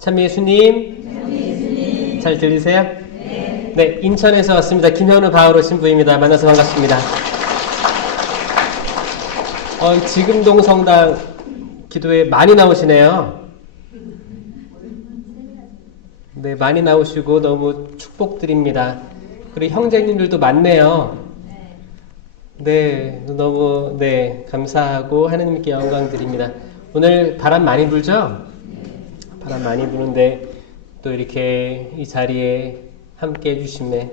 참 예수님, 잘 들리세요? 네, 인천에서 왔습니다. 김현우 바오로 신부입니다. 만나서 반갑습니다. 지금동 성당 기도에 많이 나오시네요. 네, 많이 나오시고 너무 축복드립니다. 그리고 형제님들도 많네요. 네, 너무 감사하고 하느님께 영광 드립니다. 오늘 바람 많이 불죠? 바람 많이 부는데 또 이렇게 이 자리에 함께 해주심에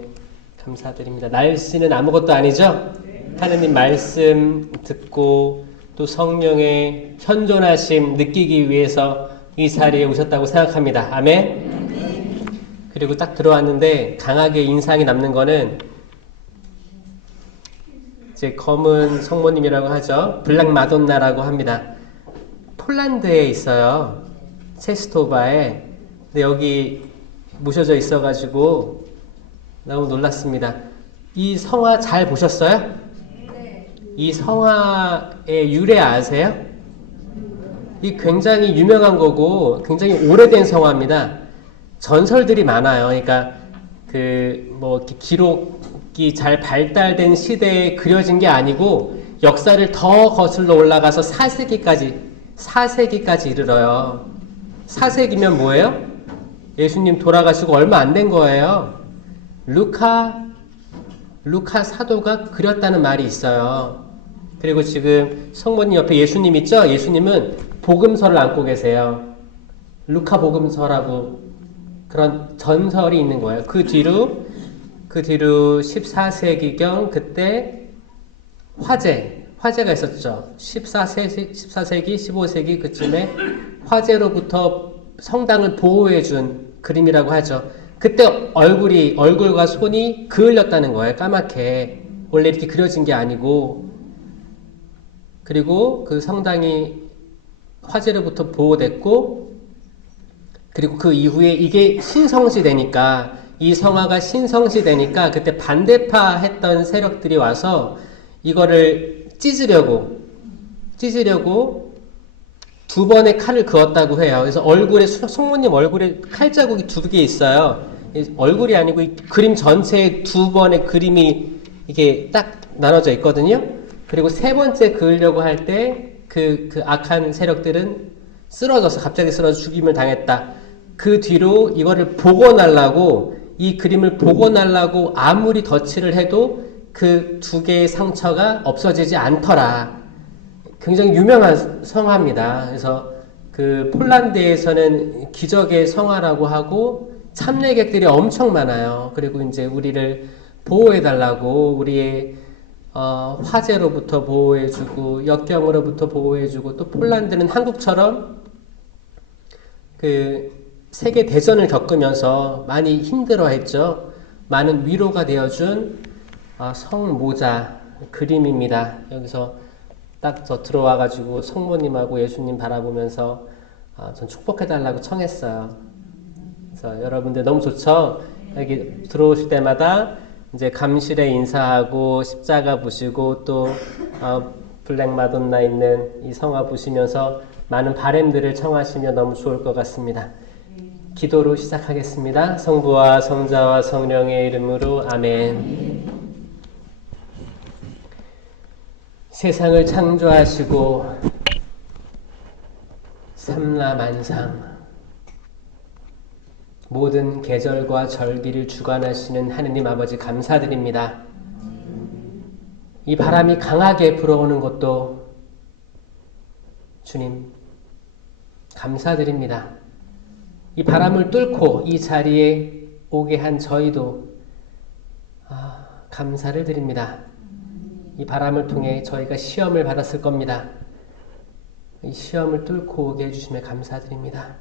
감사드립니다. 날씨는 아무것도 아니죠? 하느님 말씀 듣고 또 성령의 현존하심 느끼기 위해서 이 자리에 오셨다고 생각합니다. 아멘. 그리고 딱 들어왔는데 강하게 인상이 남는 거는 이제 검은 성모님이라고 하죠. 블랙 마돈나라고 합니다. 폴란드에 있어요. 체스토바에. 근데 여기 모셔져 있어가지고 너무 놀랐습니다. 이 성화 잘 보셨어요? 네. 이 성화의 유래 아세요? 이 굉장히 유명한 거고 굉장히 오래된 성화입니다. 전설들이 많아요. 그러니까 기록이 잘 발달된 시대에 그려진 게 아니고 역사를 더 거슬러 올라가서 4세기까지 이르러요. 4세기면 뭐예요? 예수님 돌아가시고 얼마 안 된 거예요. 루카 사도가 그렸다는 말이 있어요. 그리고 지금 성모님 옆에 예수님 있죠? 예수님은 복음서를 안고 계세요. 루카 복음서라고 그런 전설이 있는 거예요. 그 뒤로 14세기경 그때 화재가 있었죠. 14세기, 15세기 그쯤에 화재로부터 성당을 보호해준 그림이라고 하죠. 그때 얼굴과 손이 그을렸다는 거예요. 까맣게. 원래 이렇게 그려진 게 아니고. 그리고 그 성당이 화재로부터 보호됐고, 그리고 그 이후에 이게 신성시되니까, 이 성화가 신성시되니까 그때 반대파 했던 세력들이 와서 이거를 찢으려고 두 번의 칼을 그었다고 해요. 그래서 성모님 얼굴에 칼자국이 2개 있어요. 얼굴이 아니고 이 그림 전체에 2번의 그림이 이게 딱 나눠져 있거든요. 그리고 3번째 그으려고 할 때 그 악한 세력들은 갑자기 쓰러져 죽임을 당했다. 그 뒤로 이거를 이 그림을 복원하려고 아무리 덧칠을 해도 그 2개의 상처가 없어지지 않더라. 굉장히 유명한 성화입니다. 그래서 그 폴란드에서는 기적의 성화라고 하고 참례객들이 엄청 많아요. 그리고 이제 우리를 보호해달라고 우리의 화재로부터 보호해주고 역경으로부터 보호해주고 또 폴란드는 한국처럼 그 세계 대전을 겪으면서 많이 힘들어했죠. 많은 위로가 되어준 성모자 그림입니다. 여기서 딱 저 들어와가지고 성모님하고 예수님 바라보면서 전 축복해달라고 청했어요. 그래서 여러분들 너무 좋죠? 여기 들어오실 때마다 이제 감실에 인사하고 십자가 보시고 또 블랙 마돈나 있는 이 성화 보시면서 많은 바램들을 청하시면 너무 좋을 것 같습니다. 기도로 시작하겠습니다. 성부와 성자와 성령의 이름으로 아멘. 세상을 창조하시고 삼라만상 모든 계절과 절기를 주관하시는 하느님 아버지 감사드립니다. 이 바람이 강하게 불어오는 것도 주님 감사드립니다. 이 바람을 뚫고 이 자리에 오게 한 저희도 감사를 드립니다. 이 바람을 통해 저희가 시험을 받았을 겁니다. 이 시험을 뚫고 오게 해주심에 감사드립니다.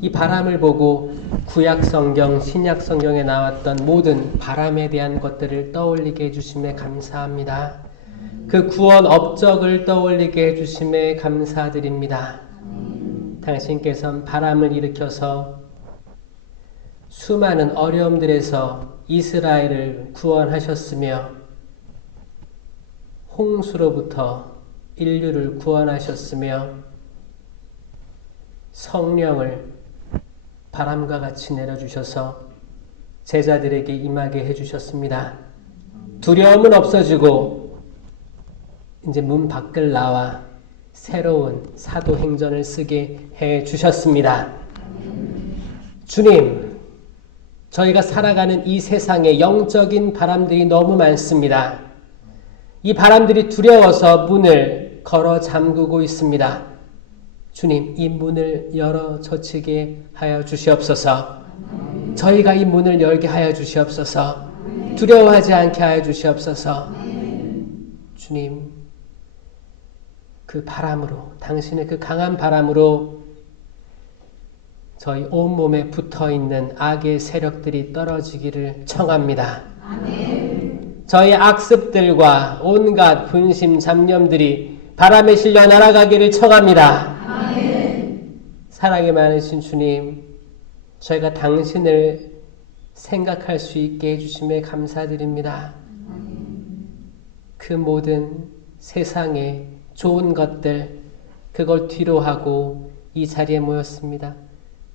이 바람을 보고 구약성경, 신약성경에 나왔던 모든 바람에 대한 것들을 떠올리게 해주심에 감사합니다. 그 구원 업적을 떠올리게 해주심에 감사드립니다. 당신께서는 바람을 일으켜서 수많은 어려움들에서 이스라엘을 구원하셨으며 홍수로부터 인류를 구원하셨으며 성령을 바람과 같이 내려주셔서 제자들에게 임하게 해주셨습니다. 두려움은 없어지고 이제 문 밖을 나와 새로운 사도행전을 쓰게 해주셨습니다. 주님, 저희가 살아가는 이 세상에 영적인 바람들이 너무 많습니다. 이 바람들이 두려워서 문을 걸어 잠그고 있습니다. 주님, 이 문을 열어 젖히게 하여 주시옵소서. 저희가 이 문을 열게 하여 주시옵소서. 두려워하지 않게 하여 주시옵소서. 주님, 그 바람으로, 당신의 그 강한 바람으로 저희 온몸에 붙어있는 악의 세력들이 떨어지기를 청합니다. 아멘. 저희 악습들과 온갖 분심, 잡념들이 바람에 실려 날아가기를 청합니다. 아멘. 사랑이 많으신 주님, 저희가 당신을 생각할 수 있게 해주심에 감사드립니다. 아멘. 그 모든 세상의 좋은 것들, 그걸 뒤로하고 이 자리에 모였습니다.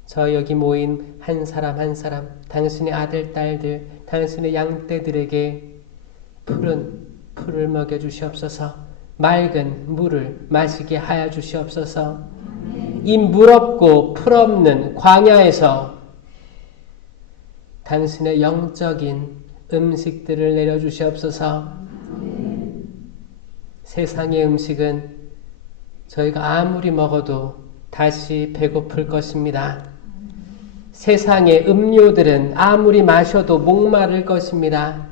저 여기 모인 한 사람 한 사람, 당신의 아들, 딸들, 당신의 양떼들에게 푸른 풀을 먹여주시옵소서. 맑은 물을 마시게 하여 주시옵소서. 이 물 없고 풀 없는 광야에서 당신의 영적인 음식들을 내려주시옵소서. 세상의 음식은 저희가 아무리 먹어도 다시 배고플 것입니다. 세상의 음료들은 아무리 마셔도 목마를 것입니다.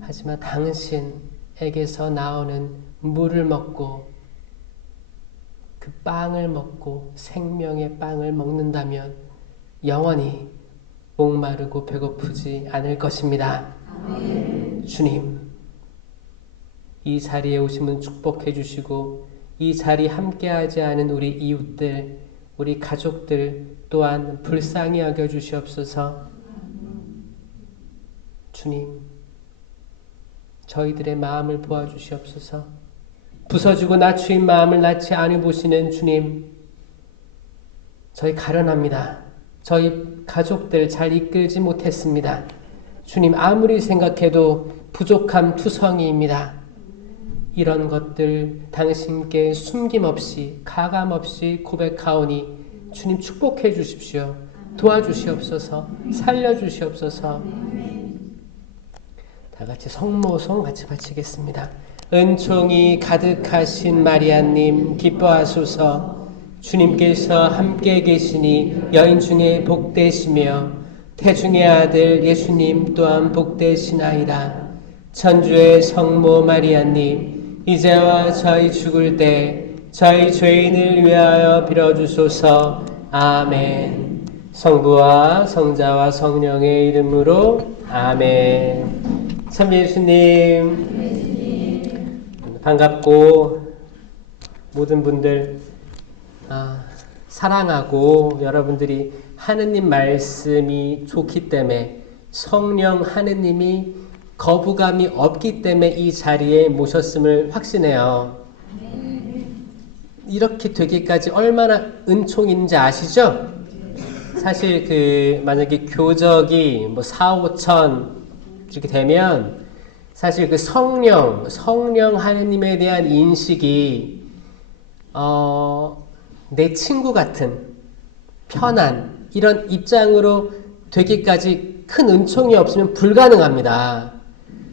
하지만 당신에게서 나오는 물을 먹고 그 빵을 먹고 생명의 빵을 먹는다면 영원히 목마르고 배고프지 않을 것입니다. 아멘. 주님, 이 자리에 오시면 축복해 주시고 이 자리 함께하지 않은 우리 이웃들, 우리 가족들 또한 불쌍히 여겨 주시옵소서. 주님, 저희들의 마음을 보아주시옵소서. 부서지고 낮추인 마음을 낳지 않으 보시는 주님, 저희 가련합니다. 저희 가족들 잘 이끌지 못했습니다. 주님, 아무리 생각해도 부족함 투성이입니다. 이런 것들 당신께 숨김없이 가감없이 고백하오니 주님 축복해 주십시오. 도와주시옵소서. 살려주시옵소서. 다 같이 성모송 같이 바치겠습니다. 은총이 가득하신 마리아님 기뻐하소서. 주님께서 함께 계시니 여인 중에 복되시며 태중의 아들 예수님 또한 복되시나이다. 천주의 성모 마리아님, 이제와 저희 죽을 때 저희 죄인을 위하여 빌어주소서. 아멘. 성부와 성자와 성령의 이름으로 아멘. 참 예수님 반갑고 모든 분들 사랑하고 여러분들이 하느님 말씀이 좋기 때문에 성령 하느님이 거부감이 없기 때문에 이 자리에 모셨음을 확신해요. 이렇게 되기까지 얼마나 은총인지 아시죠? 사실 만약에 교적이 4, 5천 이렇게 되면 사실 성령 하느님에 대한 인식이 내 친구 같은 편한 이런 입장으로 되기까지 큰 은총이 없으면 불가능합니다.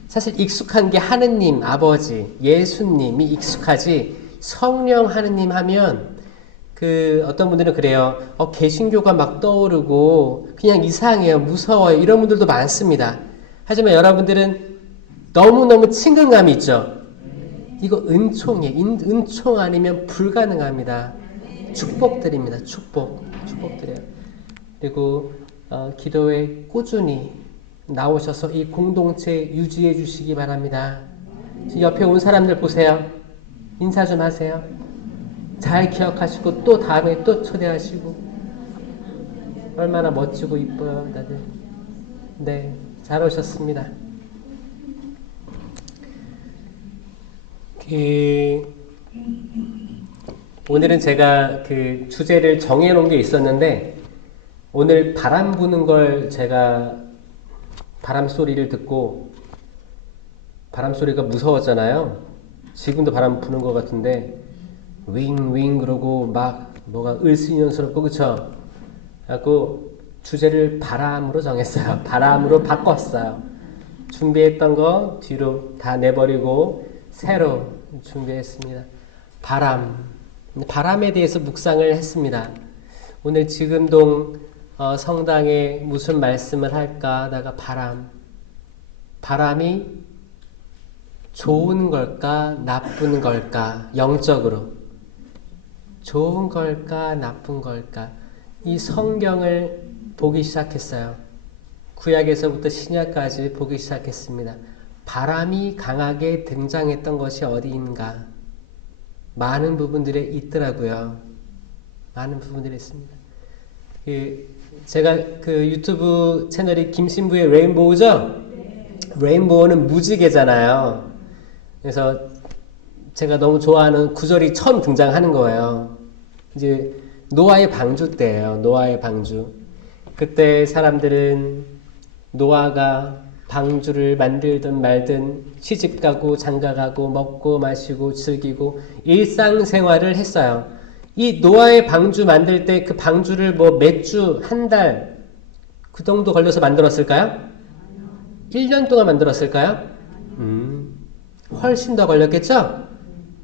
사실 익숙한 게 하느님, 아버지, 예수님이 익숙하지 성령 하느님 하면 어떤 분들은 그래요. 개신교가 막 떠오르고 그냥 이상해요. 무서워요. 이런 분들도 많습니다. 하지만 여러분들은 너무너무 친근감이 있죠. 이거 은총이에요. 은총 아니면 불가능합니다. 축복드립니다. 축복드려요. 그리고 기도에 꾸준히 나오셔서 이 공동체 유지해 주시기 바랍니다. 옆에 온 사람들 보세요. 인사 좀 하세요. 잘 기억하시고 또 다음에 또 초대하시고. 얼마나 멋지고 이뻐요 다들. 네, 잘 오셨습니다. 오늘은 제가 주제를 정해놓은 게 있었는데 오늘 바람 부는 걸 제가 바람 소리를 듣고 바람 소리가 무서웠잖아요. 지금도 바람 부는 것 같은데 윙윙 그러고 막 뭐가 을수년스럽고 그쵸? 하고 주제를 바람으로 정했어요. 바람으로 바꿨어요. 준비했던 거 뒤로 다 내버리고 새로 준비했습니다. 바람. 바람에 대해서 묵상을 했습니다. 오늘 지금동 성당에 무슨 말씀을 할까 하다가 바람이 좋은 걸까 나쁜 걸까 영적으로 좋은 걸까 나쁜 걸까 이 성경을 보기 시작했어요. 구약에서부터 신약까지 보기 시작했습니다. 바람이 강하게 등장했던 것이 어디인가 많은 부분들에 있더라고요. 많은 부분들이 있습니다. 제가 그 유튜브 채널이 김신부의 레인보우죠? 레인보우는 무지개잖아요. 그래서 제가 너무 좋아하는 구절이 처음 등장하는 거예요. 이제 노아의 방주 때예요. 노아의 방주. 그때 사람들은 노아가 방주를 만들든 말든 시집가고 장가가고 먹고 마시고 즐기고 일상생활을 했어요. 이 노아의 방주 만들 때 그 방주를 뭐 몇 주, 한 달 그 정도 걸려서 만들었을까요? 1년 동안 만들었을까요? 훨씬 더 걸렸겠죠?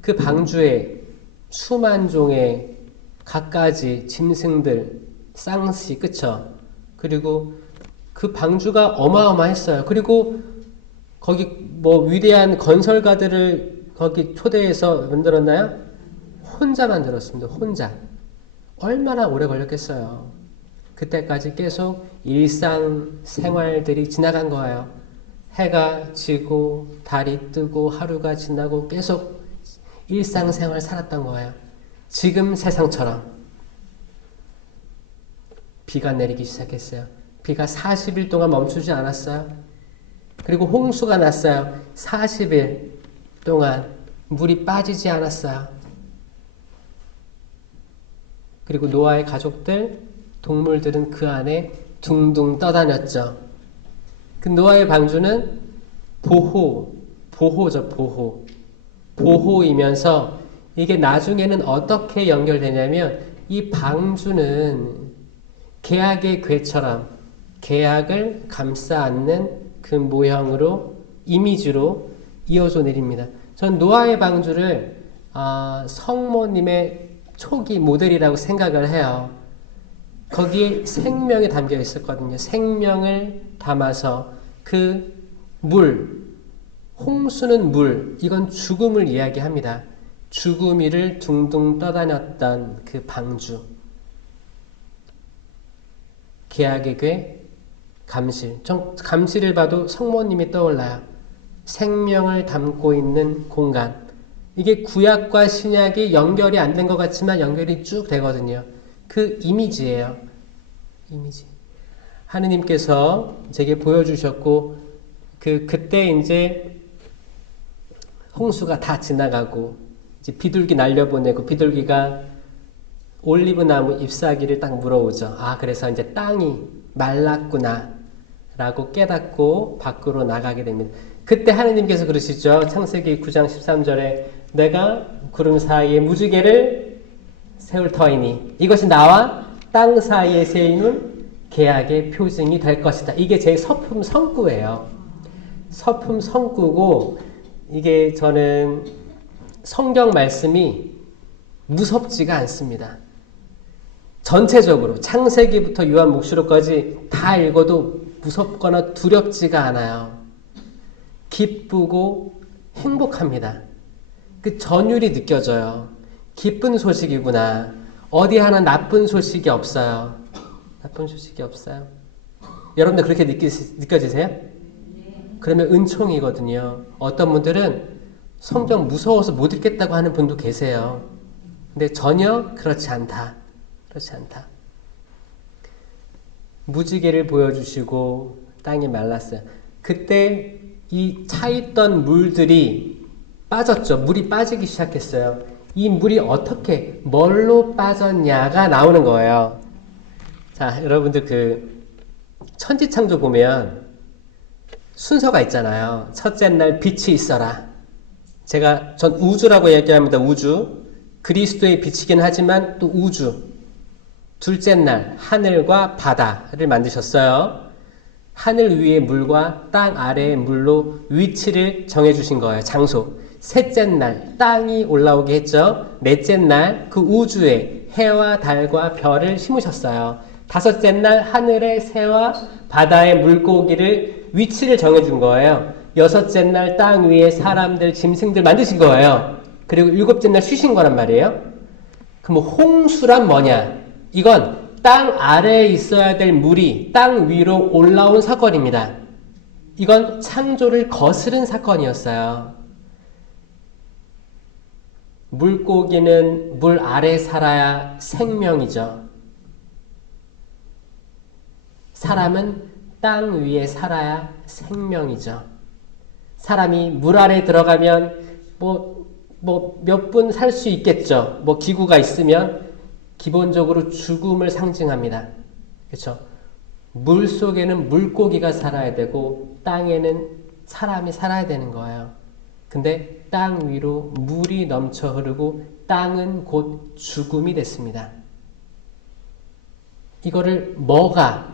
그 방주에 수만 종의 갖가지 짐승들, 쌍시, 그쵸? 그리고 그 방주가 어마어마했어요. 그리고 거기 뭐 위대한 건설가들을 거기 초대해서 만들었나요? 혼자 만들었습니다. 혼자. 얼마나 오래 걸렸겠어요. 그때까지 계속 일상생활들이 지나간 거예요. 해가 지고 달이 뜨고 하루가 지나고 계속 일상생활 살았던 거예요. 지금 세상처럼 비가 내리기 시작했어요. 비가 40일 동안 멈추지 않았어요. 그리고 홍수가 났어요. 40일 동안 물이 빠지지 않았어요. 그리고 노아의 가족들, 동물들은 그 안에 둥둥 떠다녔죠. 그 노아의 방주는 보호죠, 보호. 보호이면서 이게 나중에는 어떻게 연결되냐면 이 방주는 계약의 궤처럼 계약을 감싸 안는 그 모형으로 이미지로 이어져 내립니다. 전 노아의 방주를 성모님의 초기 모델이라고 생각을 해요. 거기에 생명이 담겨 있었거든요. 생명을 담아서 그 물, 홍수는 물, 이건 죽음을 이야기합니다. 죽음이를 둥둥 떠다녔던 그 방주. 계약의 궤, 감실. 감실을 봐도 성모님이 떠올라요. 생명을 담고 있는 공간. 이게 구약과 신약이 연결이 안 된 것 같지만 연결이 쭉 되거든요. 그 이미지예요. 이미지. 하느님께서 제게 보여주셨고, 그때 이제 홍수가 다 지나가고, 이제 비둘기 날려보내고, 비둘기가 올리브 나무 잎사귀를 딱 물어오죠. 그래서 이제 땅이 말랐구나 라고 깨닫고 밖으로 나가게 됩니다. 그때 하느님께서 그러시죠. 창세기 9장 13절에 내가 구름 사이에 무지개를 세울 터이니 이것이 나와 땅 사이에 세우는 계약의 표징이 될 것이다. 이게 제 서품 성구예요. 서품 성구고 이게 저는 성경 말씀이 무섭지가 않습니다. 전체적으로 창세기부터 요한복음서까지 다 읽어도 무섭거나 두렵지가 않아요. 기쁘고 행복합니다. 그 전율이 느껴져요. 기쁜 소식이구나. 어디 하나 나쁜 소식이 없어요. 나쁜 소식이 없어요. 여러분들 그렇게 느껴지세요? 그러면 은총이거든요. 어떤 분들은 성경 무서워서 못 읽겠다고 하는 분도 계세요. 근데 전혀 그렇지 않다. 그렇지 않다. 무지개를 보여주시고 땅이 말랐어요. 그때 이 차있던 물들이 빠졌죠. 물이 빠지기 시작했어요. 이 물이 어떻게 뭘로 빠졌냐가 나오는 거예요. 자, 여러분들 그 천지창조 보면 순서가 있잖아요. 첫째 날 빛이 있어라. 전 우주라고 얘기합니다. 우주. 그리스도의 빛이긴 하지만 또 우주. 둘째 날 하늘과 바다를 만드셨어요. 하늘 위의 물과 땅 아래의 물로 위치를 정해주신 거예요. 장소. 셋째 날 땅이 올라오게 했죠. 넷째 날 그 우주에 해와 달과 별을 심으셨어요. 다섯째 날 하늘의 새와 바다의 물고기를 위치를 정해준 거예요. 여섯째 날 땅 위에 사람들, 짐승들 만드신 거예요. 그리고 일곱째 날 쉬신 거란 말이에요. 그럼 홍수란 뭐냐? 이건 땅 아래에 있어야 될 물이 땅 위로 올라온 사건입니다. 이건 창조를 거스른 사건이었어요. 물고기는 물 아래 살아야 생명이죠. 사람은 땅 위에 살아야 생명이죠. 사람이 물 아래 들어가면 몇 분 살 수 있겠죠. 기구가 있으면 기본적으로 죽음을 상징합니다. 그렇죠? 물 속에는 물고기가 살아야 되고 땅에는 사람이 살아야 되는 거예요. 근데 땅 위로 물이 넘쳐 흐르고 땅은 곧 죽음이 됐습니다. 이거를 뭐가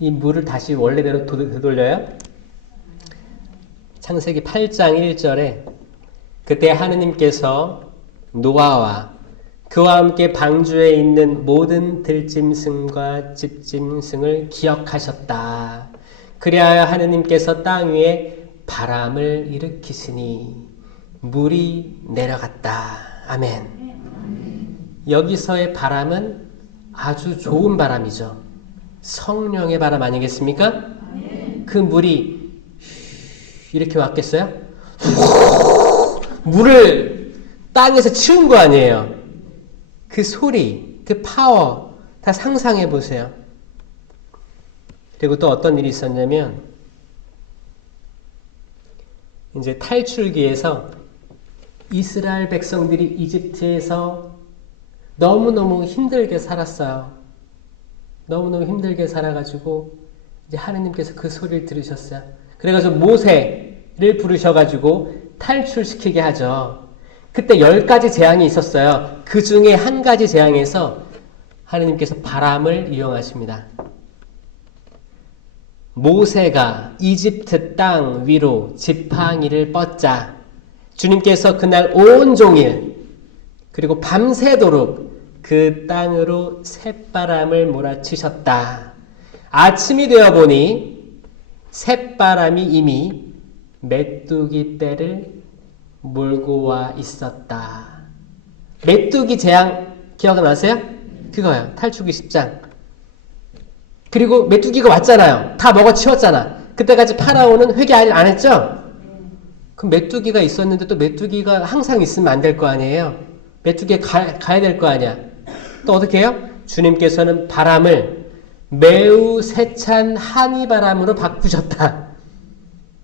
이 물을 다시 원래대로 되돌려요? 창세기 8장 1절에 그때 하느님께서 노아와 그와 함께 방주에 있는 모든 들짐승과 집짐승을 기억하셨다. 그리하여 하느님께서 땅 위에 바람을 일으키시니 물이 내려갔다. 아멘. 여기서의 바람은 아주 좋은 바람이죠. 성령의 바람 아니겠습니까? 그 물이 이렇게 왔겠어요? 물을 땅에서 치운 거 아니에요. 그 소리, 그 파워 다 상상해 보세요. 그리고 또 어떤 일이 있었냐면 이제 탈출기에서 이스라엘 백성들이 이집트에서 너무너무 힘들게 살았어요. 너무너무 힘들게 살아가지고 이제 하느님께서 그 소리를 들으셨어요. 그래가지고 모세를 부르셔가지고 탈출시키게 하죠. 그때 10가지 재앙이 있었어요. 그 중에 한 가지 재앙에서 하느님께서 바람을 이용하십니다. 모세가 이집트 땅 위로 지팡이를 뻗자 주님께서 그날 온종일 그리고 밤새도록 그 땅으로 새바람을 몰아치셨다. 아침이 되어 보니 새바람이 이미 메뚜기 떼를 몰고 와 있었다. 메뚜기 재앙 기억나세요? 그거요. 탈출기 10장. 그리고 메뚜기가 왔잖아요. 다 먹어치웠잖아. 그때까지 파라오는 회개 안 했죠? 그럼 메뚜기가 있었는데 또 메뚜기가 항상 있으면 안 될 거 아니에요? 메뚜기에 가야 될 거 아니야? 또 어떻게 해요? 주님께서는 바람을 매우 세찬 한이바람으로 바꾸셨다.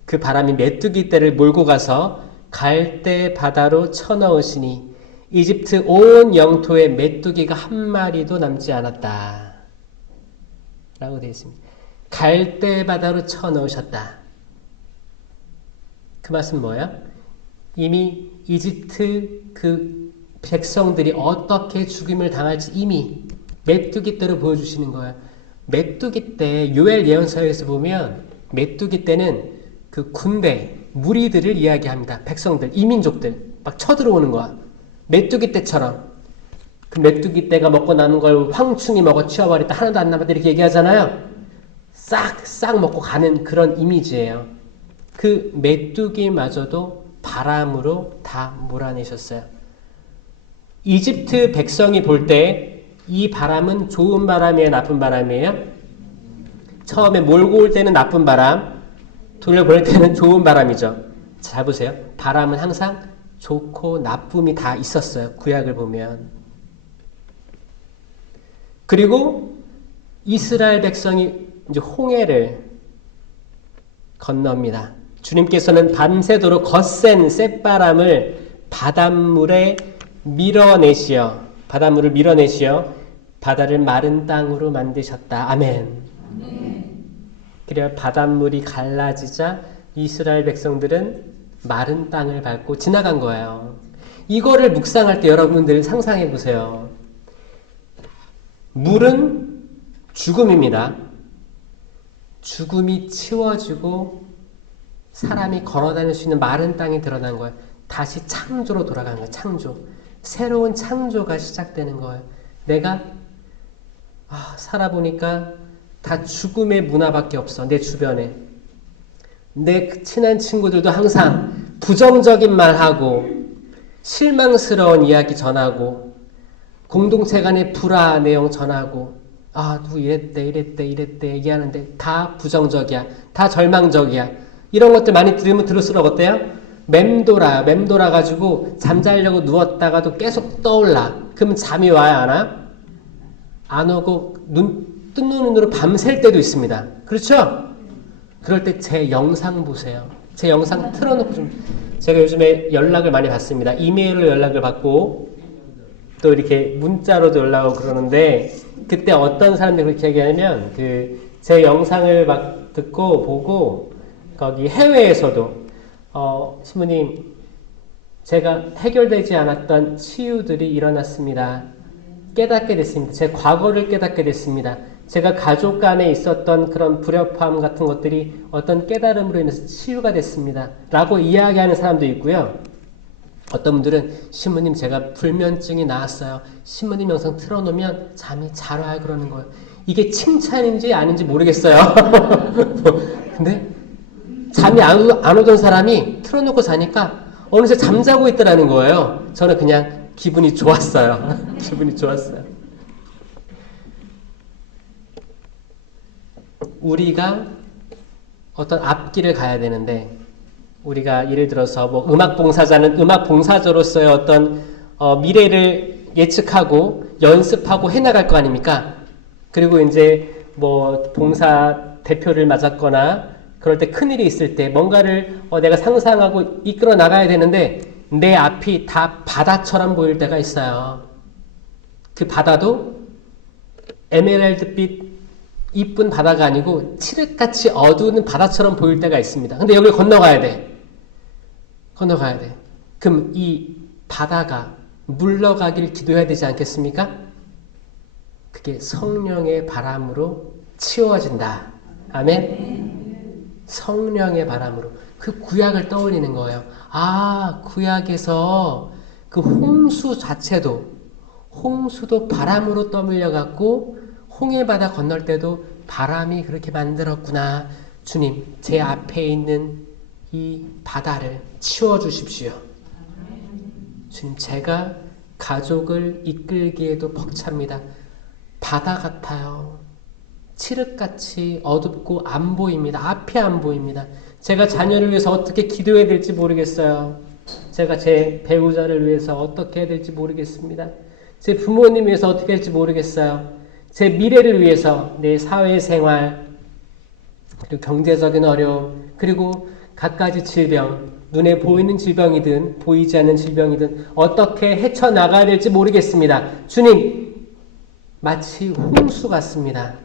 그 바람이 메뚜기 떼를 몰고 가서 갈대 바다로 쳐넣으시니 이집트 온 영토에 메뚜기가 한 마리도 남지 않았다. 라고 되어 있습니다. 갈대 바다로 쳐넣으셨다. 그 말씀은 뭐예요? 이미 이집트 그 백성들이 어떻게 죽임을 당할지 이미 메뚜기 떼로 보여주시는 거예요. 메뚜기 떼, 요엘 예언서에서 보면 메뚜기 떼는 그 군대, 무리들을 이야기합니다. 백성들, 이민족들 막 쳐들어오는 거야. 메뚜기 떼처럼. 그 메뚜기 떼가 먹고 남은 걸 황충이 먹어 치워버렸다. 하나도 안 남았다. 이렇게 얘기하잖아요. 싹 먹고 가는 그런 이미지예요. 그 메뚜기마저도 바람으로 다 몰아내셨어요. 이집트 백성이 볼 때 이 바람은 좋은 바람이에요? 나쁜 바람이에요? 처음에 몰고 올 때는 나쁜 바람, 돌려보낼 때는 좋은 바람이죠. 잘 보세요. 바람은 항상 좋고 나쁨이 다 있었어요. 구약을 보면. 그리고 이스라엘 백성이 이제 홍해를 건넙니다. 주님께서는 밤새도록 거센 쇳바람을 바닷물을 밀어내시어 바다를 마른 땅으로 만드셨다. 아멘. 그래야 바닷물이 갈라지자 이스라엘 백성들은 마른 땅을 밟고 지나간 거예요. 이거를 묵상할 때 여러분들 상상해 보세요. 물은 죽음입니다. 죽음이 치워지고 사람이 걸어다닐 수 있는 마른 땅이 드러난 거예요. 다시 창조로 돌아가는 거예요. 창조. 새로운 창조가 시작되는 거예요. 내가 살아보니까 다 죽음의 문화밖에 없어. 내 주변에. 내 친한 친구들도 항상 부정적인 말하고 실망스러운 이야기 전하고 공동체 간의 불화 내용 전하고 누구 이랬대 얘기하는데 다 부정적이야. 다 절망적이야. 이런 것들 많이 들으면 들을수록 어때요? 맴돌아가지고 잠자려고 누웠다가도 계속 떠올라. 그러면 잠이 와요, 안 와요? 안 오고 뜬 눈으로 밤샐 때도 있습니다. 그렇죠? 그럴 때 제 영상 보세요. 제 영상 틀어놓고 제가 요즘에 연락을 많이 받습니다. 이메일로 연락을 받고 또 이렇게 문자로도 연락하고 그러는데 그때 어떤 사람들이 그렇게 얘기하냐면 제 영상을 막 듣고 보고 거기 해외에서도 신부님 제가 해결되지 않았던 치유들이 일어났습니다. 깨닫게 됐습니다. 제 과거를 깨닫게 됐습니다. 제가 가족 간에 있었던 그런 불협화음 같은 것들이 어떤 깨달음으로 인해서 치유가 됐습니다. 라고 이야기하는 사람도 있고요. 어떤 분들은 신부님 제가 불면증이 나았어요. 신부님 영상 틀어놓으면 잠이 잘 와요. 그러는 거예요. 이게 칭찬인지 아닌지 모르겠어요. 근데 잠이 안 오던 사람이 틀어놓고 자니까 어느새 잠자고 있더라는 거예요. 저는 그냥 기분이 좋았어요. 기분이 좋았어요. 우리가 어떤 앞길을 가야 되는데 우리가 예를 들어서 뭐 음악 봉사자는 음악 봉사자로서의 어떤 미래를 예측하고 연습하고 해나갈 거 아닙니까? 그리고 이제 뭐 봉사 대표를 맞았거나 그럴 때 큰일이 있을 때 뭔가를 내가 상상하고 이끌어 나가야 되는데 내 앞이 다 바다처럼 보일 때가 있어요. 그 바다도 에메랄드빛 이쁜 바다가 아니고 칠흑같이 어두운 바다처럼 보일 때가 있습니다. 근데 여기를 건너가야 돼. 건너가야 돼. 그럼 이 바다가 물러가길 기도해야 되지 않겠습니까? 그게 성령의 바람으로 치워진다. 아멘? 성령의 바람으로. 그 구약을 떠올리는 거예요. 구약에서 그 홍수도 바람으로 떠밀려갖고 홍해바다 건널 때도 바람이 그렇게 만들었구나. 주님, 제 앞에 있는 이 바다를 치워주십시오. 주님, 제가 가족을 이끌기에도 벅찹니다. 바다 같아요. 칠흑같이 어둡고 안 보입니다. 앞이 안 보입니다. 제가 자녀를 위해서 어떻게 기도해야 될지 모르겠어요. 제가 제 배우자를 위해서 어떻게 해야 될지 모르겠습니다. 제 부모님 위해서 어떻게 할지 모르겠어요. 제 미래를 위해서 내 사회생활, 그리고 경제적인 어려움, 그리고 갖가지 질병, 눈에 보이는 질병이든 보이지 않는 질병이든 어떻게 헤쳐나가야 될지 모르겠습니다. 주님, 마치 홍수 같습니다.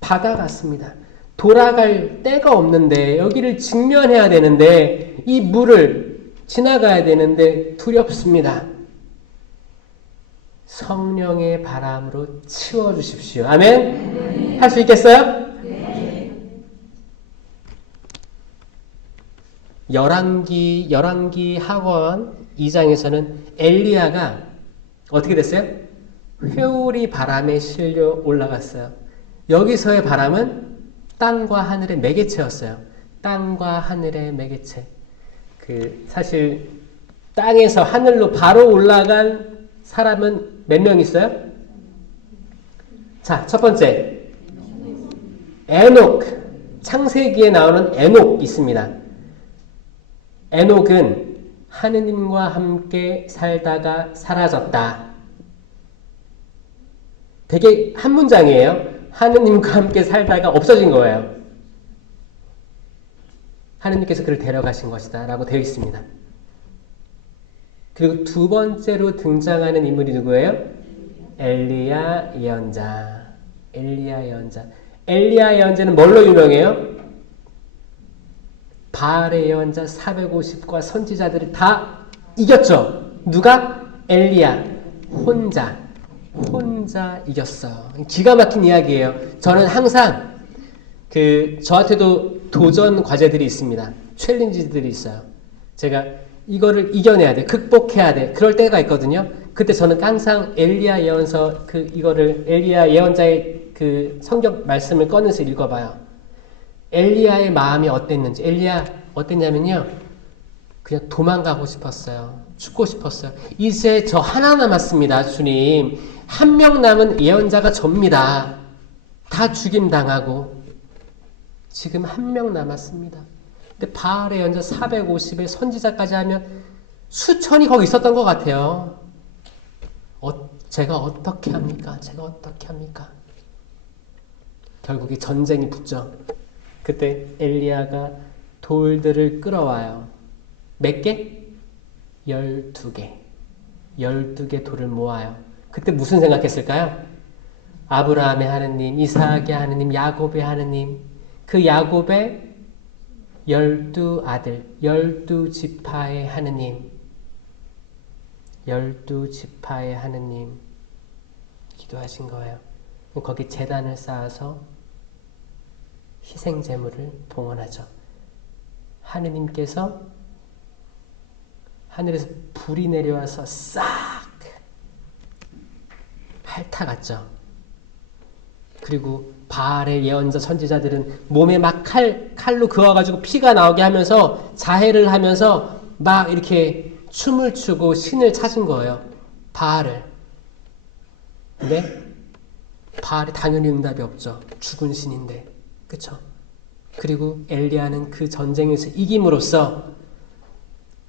바다 같습니다. 돌아갈 데가 없는데 여기를 직면해야 되는데 이 물을 지나가야 되는데 두렵습니다. 성령의 바람으로 치워주십시오. 아멘? 할 수 있겠어요? 열왕기 하권 2장에서는 엘리야가 어떻게 됐어요? 회오리 바람에 실려 올라갔어요. 여기서의 바람은 땅과 하늘의 매개체였어요. 땅과 하늘의 매개체. 사실 땅에서 하늘로 바로 올라간 사람은 몇 명 있어요? 자, 첫 번째 에녹. 창세기에 나오는 에녹 있습니다. 에녹은 하느님과 함께 살다가 사라졌다. 되게 한 문장이에요. 하느님과 함께 살다가 없어진 거예요. 하느님께서 그를 데려가신 것이다 라고 되어 있습니다. 그리고 두 번째로 등장하는 인물이 누구예요? 엘리야 예언자. 엘리야 예언자. 엘리야 예언자는 뭘로 유명해요? 바알의 예언자 450과 선지자들이 다 이겼죠. 누가? 엘리야 혼자 이겼어요. 기가 막힌 이야기예요. 저는 항상 저한테도 도전 과제들이 있습니다. 챌린지들이 있어요. 제가 이거를 이겨내야 돼. 극복해야 돼. 그럴 때가 있거든요. 그때 저는 항상 엘리야 예언서 엘리야 예언자의 성경 말씀을 꺼내서 읽어봐요. 엘리야의 마음이 어땠는지. 엘리야 어땠냐면요. 그냥 도망가고 싶었어요. 죽고 싶었어요. 이제 저 하나 남았습니다. 주님. 한 명 남은 예언자가 접니다. 다 죽임당하고. 지금 한 명 남았습니다. 근데 바알의 예언자 450에 선지자까지 하면 수천이 거기 있었던 것 같아요. 제가 어떻게 합니까? 제가 어떻게 합니까? 결국에 전쟁이 붙죠. 그때 엘리야가 돌들을 끌어와요. 몇 개? 12개. 12개 돌을 모아요. 그때 무슨 생각했을까요? 아브라함의 하느님, 이삭의 하느님, 야곱의 하느님. 그 야곱의 12아들, 12지파의 하느님. 12지파의 하느님. 기도하신 거예요. 거기 제단을 쌓아서 희생제물을 봉헌하죠. 하느님께서 하늘에서 불이 내려와서 싹 핥아갔죠. 그리고 바알의 예언자 선지자들은 몸에 막 칼로 그어가지고 피가 나오게 하면서 자해를 하면서 막 이렇게 춤을 추고 신을 찾은 거예요. 바알을. 근데 바알이 당연히 응답이 없죠. 죽은 신인데. 그쵸? 그리고 엘리야는 그 전쟁에서 이김으로써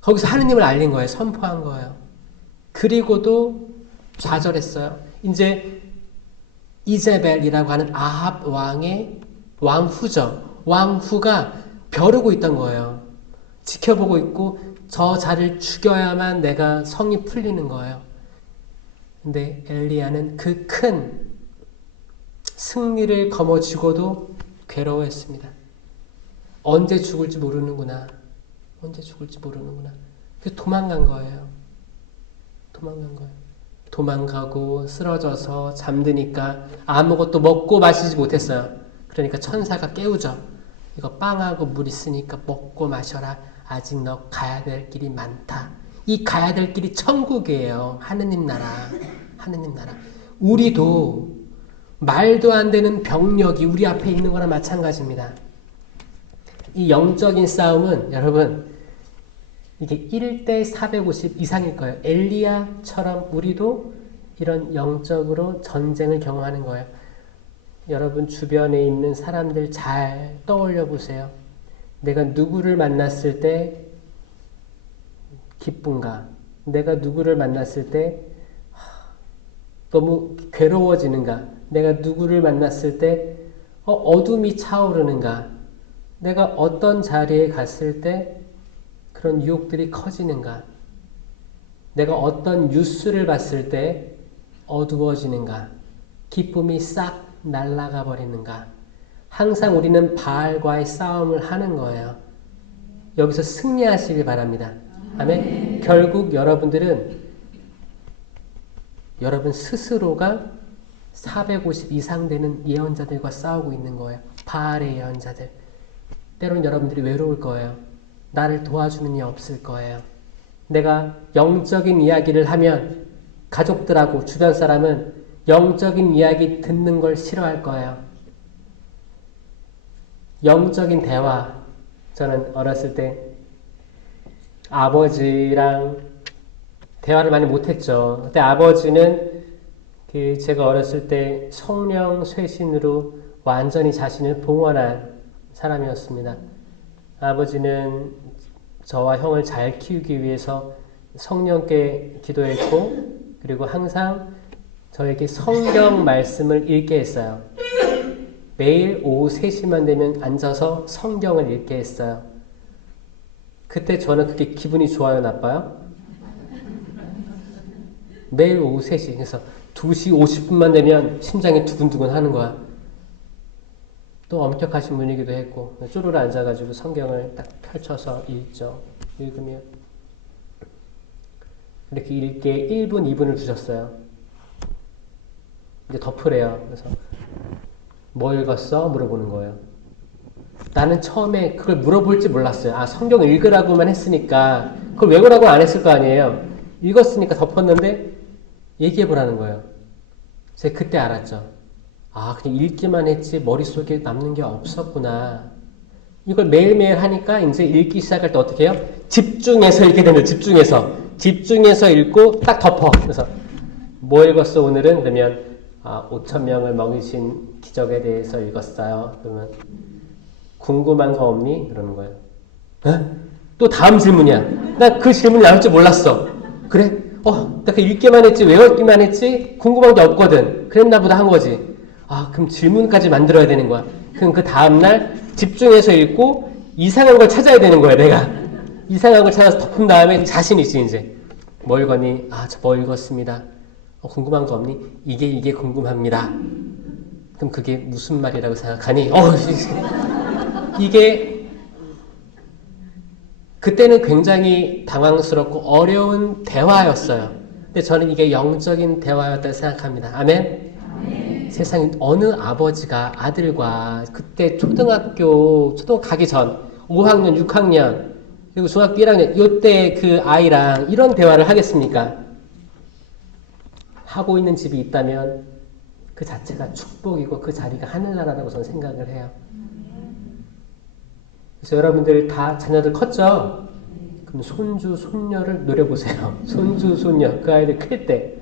거기서 하느님을 알린 거예요. 선포한 거예요. 그리고도 좌절했어요. 이제 이제벨이라고 하는 아합 왕의 왕후죠. 왕후가 벼르고 있던 거예요. 지켜보고 있고 저 자를 죽여야만 내가 성이 풀리는 거예요. 근데 엘리야는 그 큰 승리를 거머쥐고도 괴로워했습니다. 언제 죽을지 모르는구나. 언제 죽을지 모르는구나. 그래서 도망간 거예요. 도망가고 쓰러져서 잠드니까 아무것도 먹고 마시지 못했어요. 그러니까 천사가 깨우죠. 이거 빵하고 물 있으니까 먹고 마셔라. 아직 너 가야 될 길이 많다. 이 가야 될 길이 천국이에요. 하느님 나라. 우리도 말도 안 되는 병력이 우리 앞에 있는 거나 마찬가지입니다. 이 영적인 싸움은 여러분 이게 1대 450 이상일 거예요. 엘리야처럼 우리도 이런 영적으로 전쟁을 경험하는 거예요. 여러분 주변에 있는 사람들 잘 떠올려 보세요. 내가 누구를 만났을 때 기쁜가? 내가 누구를 만났을 때 너무 괴로워지는가? 내가 누구를 만났을 때 어둠이 차오르는가? 내가 어떤 자리에 갔을 때 그런 유혹들이 커지는가? 내가 어떤 뉴스를 봤을 때 어두워지는가? 기쁨이 싹 날아가 버리는가? 항상 우리는 바알과의 싸움을 하는 거예요. 여기서 승리하시길 바랍니다. 아멘. 결국 여러분들은 여러분 스스로가 450 이상 되는 예언자들과 싸우고 있는 거예요. 바알의 예언자들. 때론 여러분들이 외로울 거예요. 나를 도와주는 이 없을 거예요. 내가 영적인 이야기를 하면 가족들하고 주변 사람은 영적인 이야기 듣는 걸 싫어할 거예요. 영적인 대화. 저는 어렸을 때 아버지랑 대화를 많이 못했죠. 그때 아버지는 제가 어렸을 때 성령 쇄신으로 완전히 자신을 봉헌한 사람이었습니다. 아버지는 저와 형을 잘 키우기 위해서 성령께 기도했고, 그리고 항상 저에게 성경 말씀을 읽게 했어요. 매일 오후 3시만 되면 앉아서 성경을 읽게 했어요. 그때 저는 그게 기분이 좋아요, 나빠요? 매일 오후 3시. 그래서 2시 50분만 되면 심장이 두근두근 하는 거야. 또 엄격하신 분이기도 했고, 쪼르르 앉아가지고 성경을 딱 펼쳐서 읽으면 이렇게 읽기에 1분, 2분을 주셨어요. 이제 덮으래요. 그래서 뭐 읽었어? 물어보는 거예요. 나는 처음에 그걸 물어볼지 몰랐어요. 아, 성경 읽으라고만 했으니까 그걸 외우라고 안 했을 거 아니에요. 읽었으니까 덮었는데 얘기해보라는 거예요. 제가 그때 알았죠. 아, 그냥 읽기만 했지 머릿속에 남는 게 없었구나. 이걸 매일매일 하니까 이제 읽기 시작할 때 어떻게 해요? 집중해서 읽게 되는 거예요. 집중해서 읽고 딱 덮어. 그래서 뭐 읽었어 오늘은? 그러면 5천 명을 먹이신 기적에 대해서 읽었어요. 그러면 궁금한 거 없니? 그러는 거예요. 에? 또 다음 질문이야. 나 그 질문 나올 줄 몰랐어. 그래? 나 그 읽기만 했지 외웠기만 했지 궁금한 게 없거든. 그랬나 보다 한 거지. 아, 그럼 질문까지 만들어야 되는 거야. 그럼 그 다음날 집중해서 읽고 이상한 걸 찾아야 되는 거야, 내가. 이상한 걸 찾아서 덮은 다음에 자신 있지, 이제. 뭐 읽었니? 아, 저 뭐 읽었습니다. 궁금한 거 없니? 이게 궁금합니다. 그럼 그게 무슨 말이라고 생각하니? 이게 그때는 굉장히 당황스럽고 어려운 대화였어요. 근데 저는 이게 영적인 대화였다고 생각합니다. 아멘? 세상에 어느 아버지가 아들과 그때 초등학교 가기 전 5학년, 6학년 그리고 중학교 1학년 이때 그 아이랑 이런 대화를 하겠습니까? 하고 있는 집이 있다면 그 자체가 축복이고 그 자리가 하늘나라라고 저는 생각을 해요. 그래서 여러분들 다 자녀들 컸죠? 그럼 손주, 손녀를 노려보세요. 손주, 손녀 그 아이들 클 때.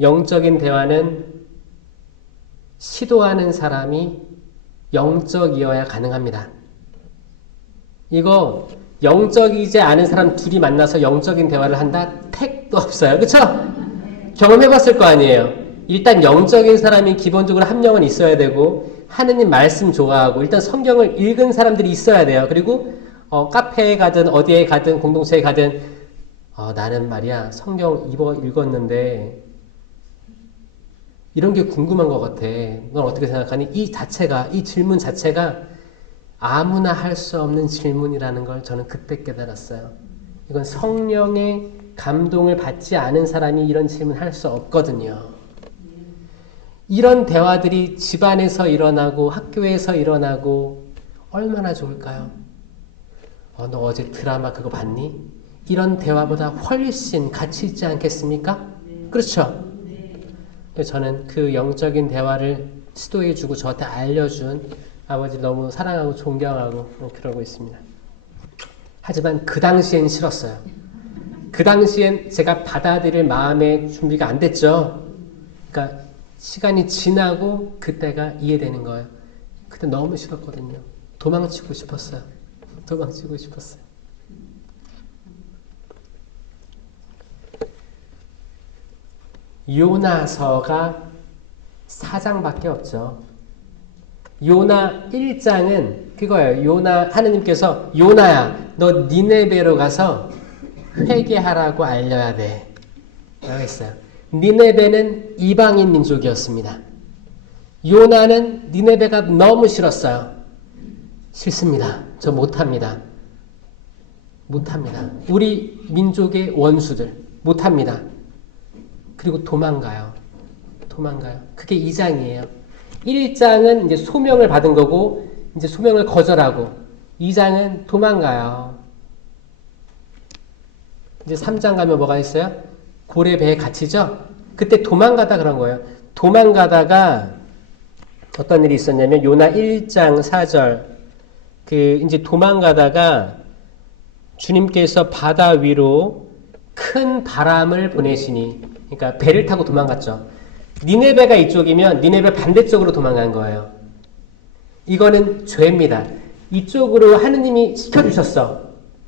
영적인 대화는 시도하는 사람이 영적이어야 가능합니다. 이거 영적이지 않은 사람 둘이 만나서 영적인 대화를 한다? 택도 없어요. 그쵸? 경험해봤을 거 아니에요. 일단 영적인 사람이 기본적으로 한 명은 있어야 되고 하느님 말씀 좋아하고 일단 성경을 읽은 사람들이 있어야 돼요. 그리고 카페에 가든 어디에 가든 공동체에 가든 나는 말이야 성경 읽었는데 이런 게 궁금한 것 같아. 넌 어떻게 생각하니? 이 질문 자체가 아무나 할 수 없는 질문이라는 걸 저는 그때 깨달았어요. 이건 성령의 감동을 받지 않은 사람이 이런 질문 할 수 없거든요. 이런 대화들이 집안에서 일어나고 학교에서 일어나고 얼마나 좋을까요? 너 어제 드라마 그거 봤니? 이런 대화보다 훨씬 가치 있지 않겠습니까? 그렇죠? 저는 그 영적인 대화를 시도해주고 저한테 알려준 아버지 너무 사랑하고 존경하고 그러고 있습니다. 하지만 그 당시엔 싫었어요. 그 당시엔 제가 받아들일 마음의 준비가 안 됐죠. 그러니까 시간이 지나고 그때가 이해되는 거예요. 그때 너무 싫었거든요. 도망치고 싶었어요. 요나서가 4장밖에 없죠. 요나 1장은 그거예요. 하느님께서 요나야 너 니네베로 가서 회개하라고 알려야 돼 라고 했어요. 니네베는 이방인 민족이었습니다. 요나는 니네베가 너무 싫었어요. 싫습니다. 저 못합니다. 우리 민족의 원수들 못합니다. 그리고 도망가요. 그게 2장이에요. 1장은 이제 소명을 받은 거고, 이제 소명을 거절하고, 2장은 도망가요. 이제 3장 가면 뭐가 있어요? 고래 배에 갇히죠? 그때 도망가다 그런 거예요. 도망가다가 어떤 일이 있었냐면, 요나 1장 4절. 이제 도망가다가 주님께서 바다 위로 큰 바람을 보내시니, 그러니까 배를 타고 도망갔죠. 니네베가 이쪽이면 니네베 반대쪽으로 도망간 거예요. 이거는 죄입니다. 이쪽으로 하느님이 시켜주셨어.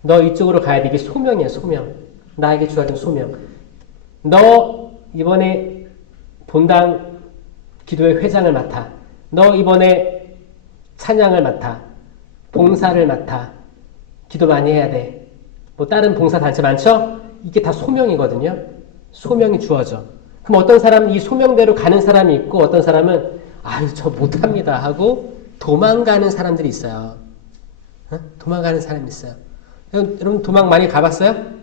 너 이쪽으로 가야 돼. 이게 소명이야, 소명. 나에게 주어진 소명. 너 이번에 본당 기도회 회장을 맡아. 너 이번에 찬양을 맡아. 봉사를 맡아. 기도 많이 해야 돼. 뭐 다른 봉사단체 많죠? 이게 다 소명이거든요. 소명이 주어져. 그럼 어떤 사람은 이 소명대로 가는 사람이 있고 어떤 사람은 아유 저 못합니다 하고 도망가는 사람들이 있어요. 도망가는 사람이 있어요. 여러분 도망 많이 가봤어요?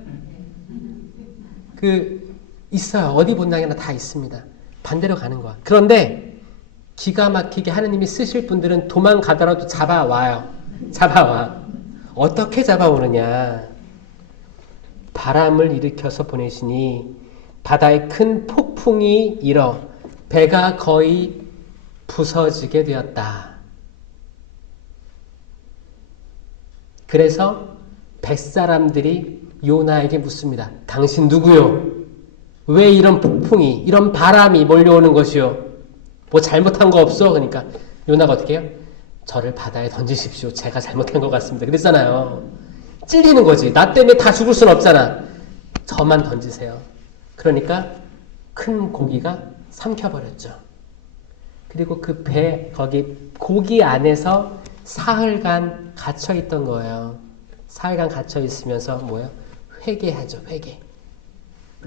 있어요. 어디 본당에나 다 있습니다. 반대로 가는 거야. 그런데 기가 막히게 하느님이 쓰실 분들은 도망가더라도 잡아와요. 잡아와. 어떻게 잡아오느냐. 바람을 일으켜서 보내시니 바다에 큰 폭풍이 일어 배가 거의 부서지게 되었다. 그래서 뱃사람들이 요나에게 묻습니다. 당신 누구요? 왜 이런 폭풍이, 이런 바람이 몰려오는 것이요? 뭐 잘못한 거 없어? 그러니까 요나가 어떻게 해요? 저를 바다에 던지십시오. 제가 잘못한 것 같습니다. 그랬잖아요. 찔리는 거지. 나 때문에 다 죽을 순 없잖아. 저만 던지세요. 그러니까 큰 고기가 삼켜버렸죠. 그리고 그 배, 거기 고기 안에서 사흘간 갇혀있던 거예요. 사흘간 갇혀있으면서 뭐예요? 회개하죠.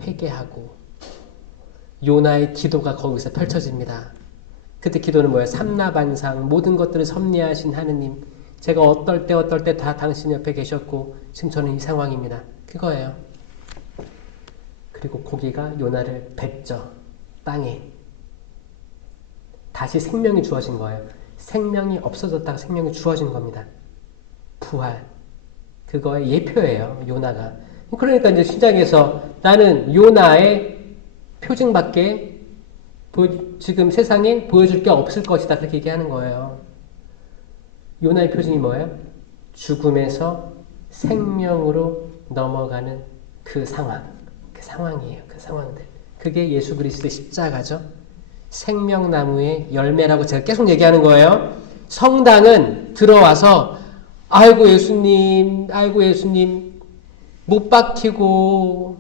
회개하고 요나의 기도가 거기서 펼쳐집니다. 그때 기도는 뭐예요? 삼라반상 모든 것들을 섭리하신 하느님, 제가 어떨 때 다 당신 옆에 계셨고 지금 저는 이 상황입니다. 그거예요. 그리고 고기가 요나를 뱉죠. 땅에. 다시 생명이 주어진 거예요. 생명이 없어졌다가 생명이 주어진 겁니다. 부활. 그거의 예표예요. 요나가. 그러니까 이제 시장에서 나는 요나의 표징밖에 지금 세상에 보여줄 게 없을 것이다. 그렇게 얘기하는 거예요. 요나의 표징이 뭐예요? 죽음에서 생명으로 넘어가는 그 상황. 그 상황이에요. 그 상황들. 그게 예수 그리스도의 십자가죠. 생명나무의 열매라고 제가 계속 얘기하는 거예요. 성당은 들어와서 아이고 예수님 못 박히고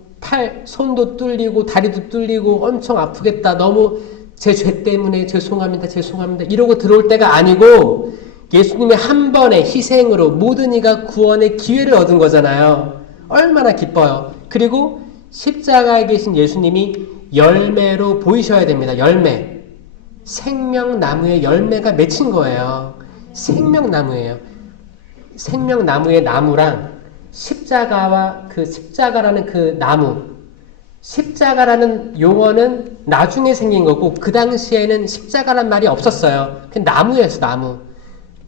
손도 뚫리고 다리도 뚫리고 엄청 아프겠다. 너무 제 죄 때문에 죄송합니다. 이러고 들어올 때가 아니고 예수님의 한 번의 희생으로 모든 이가 구원의 기회를 얻은 거잖아요. 얼마나 기뻐요. 그리고 십자가에 계신 예수님이 열매로 보이셔야 됩니다. 열매. 생명나무의 열매가 맺힌 거예요. 생명나무예요. 생명나무의 나무랑 십자가와 그 십자가라는 그 나무, 십자가라는 용어는 나중에 생긴 거고 그 당시에는 십자가란 말이 없었어요. 그 나무였어. 나무.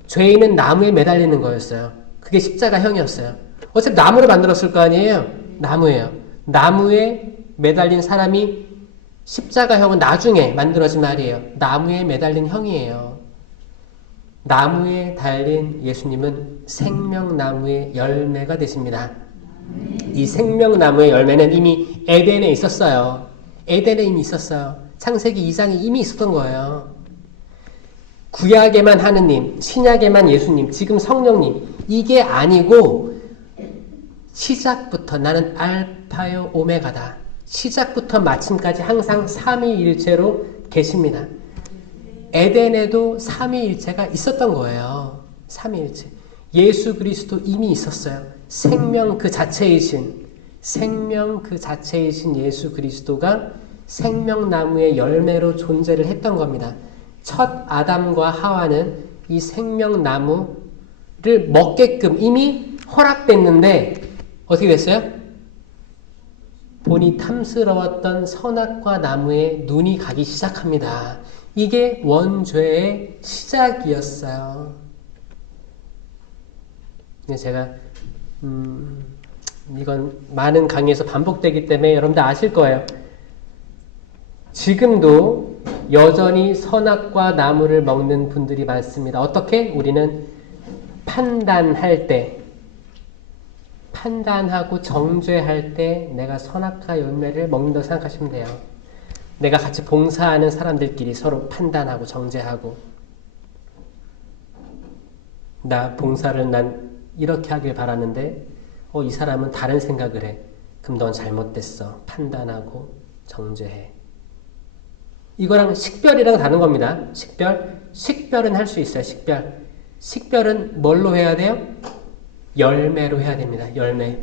죄인은 나무에 매달리는 거였어요. 그게 십자가형이었어요. 어차피 나무를 만들었을 거 아니에요? 나무예요. 나무에 매달린 사람이 십자가형은 나중에 만들어진 말이에요. 나무에 매달린 형이에요. 나무에 달린 예수님은 생명나무의 열매가 되십니다. 이 생명나무의 열매는 이미 에덴에 있었어요. 에덴에 이미 있었어요. 창세기 2장에 이미 있었던 거예요. 구약에만 하느님, 신약에만 예수님, 지금 성령님, 이게 아니고 시작부터 나는 알파요 오메가다. 시작부터 마침까지 항상 삼위일체로 계십니다. 에덴에도 삼위일체가 있었던 거예요. 삼위일체. 예수 그리스도 이미 있었어요. 생명 그 자체이신 예수 그리스도가 생명나무의 열매로 존재를 했던 겁니다. 첫 아담과 하와는 이 생명나무를 먹게끔 이미 허락됐는데 어떻게 됐어요? 본이 탐스러웠던 선악과 나무에 눈이 가기 시작합니다. 이게 원죄의 시작이었어요. 제가 이건 많은 강의에서 반복되기 때문에 여러분들 아실 거예요. 지금도 여전히 선악과 나무를 먹는 분들이 많습니다. 어떻게? 우리는 판단할 때, 판단하고 정죄할 때 내가 선악과 열매를 먹는다고 생각하시면 돼요. 내가 같이 봉사하는 사람들끼리 서로 판단하고 정죄하고 나 봉사를 난 이렇게 하길 바라는데 이 사람은 다른 생각을 해. 그럼 넌 잘못됐어. 판단하고 정죄해. 이거랑 식별이랑 다른 겁니다. 식별은 할 수 있어요. 식별은 뭘로 해야 돼요? 열매로 해야 됩니다. 열매.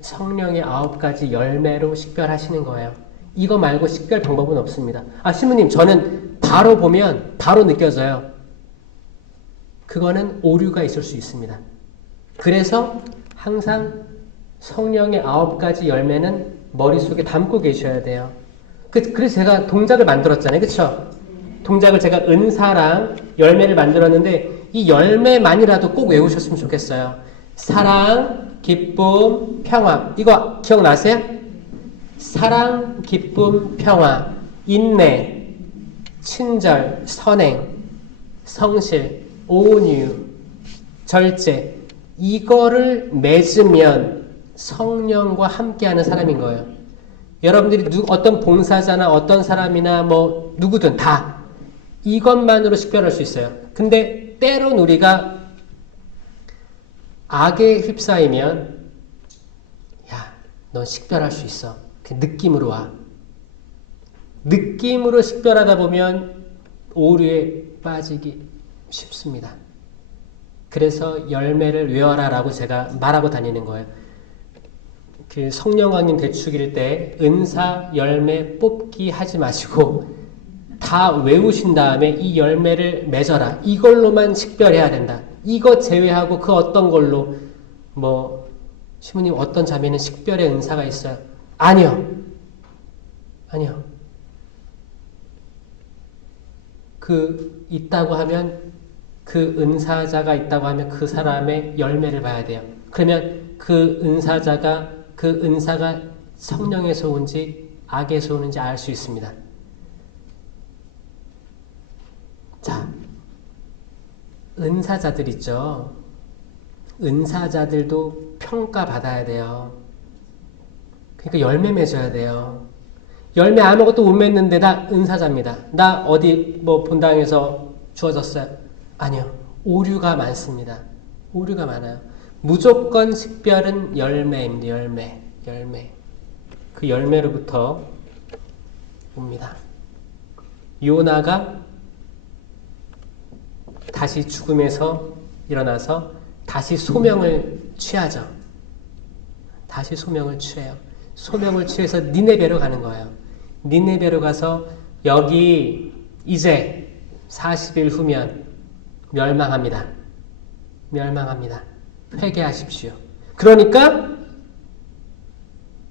성령의 9가지 열매로 식별하시는 거예요. 이거 말고 식별 방법은 없습니다. 신부님, 저는 바로 보면 바로 느껴져요. 그거는 오류가 있을 수 있습니다. 그래서 항상 성령의 9가지 열매는 머릿속에 담고 계셔야 돼요. 그래서 제가 동작을 만들었잖아요. 그쵸? 동작을 제가 은사랑 열매를 만들었는데 이 열매만이라도 꼭 외우셨으면 좋겠어요. 사랑, 기쁨, 평화. 이거 기억나세요? 사랑, 기쁨, 평화, 인내, 친절, 선행, 성실, 온유, 절제. 이거를 맺으면 성령과 함께하는 사람인 거예요. 여러분들이 어떤 봉사자나 어떤 사람이나 뭐 누구든 다 이것만으로 식별할 수 있어요. 근데 때론 우리가 악에 휩싸이면 야, 넌 식별할 수 있어. 그 느낌으로 와. 느낌으로 식별하다 보면 오류에 빠지기 쉽습니다. 그래서 열매를 외워라라고 제가 말하고 다니는 거예요. 그 성령왕님 대축일 때 은사 열매 뽑기 하지 마시고 다 외우신 다음에 이 열매를 맺어라. 이걸로만 식별해야 된다. 이거 제외하고 그 어떤 걸로 뭐 시부님 어떤 자매는 식별의 은사가 있어요. 아니요. 그 있다고 하면 그 은사자가 있다고 하면 그 사람의 열매를 봐야 돼요. 그러면 그 은사가 성령에서 온지 악에서 오는지 알 수 있습니다. 자, 은사자들 있죠. 은사자들도 평가받아야 돼요. 그러니까 열매 맺어야 돼요. 열매 아무것도 못 맺는데 나 은사자입니다. 나 어디 뭐 본당에서 주어졌어요. 아니요. 오류가 많습니다. 오류가 많아요. 무조건 식별은 열매입니다. 열매. 그 열매로부터 옵니다. 요나가 다시 죽음에서 일어나서 다시 소명을 취하죠. 다시 소명을 취해요. 소명을 취해서 니네베로 가는 거예요. 니네베로 가서 여기 이제 40일 후면 멸망합니다. 회개하십시오. 그러니까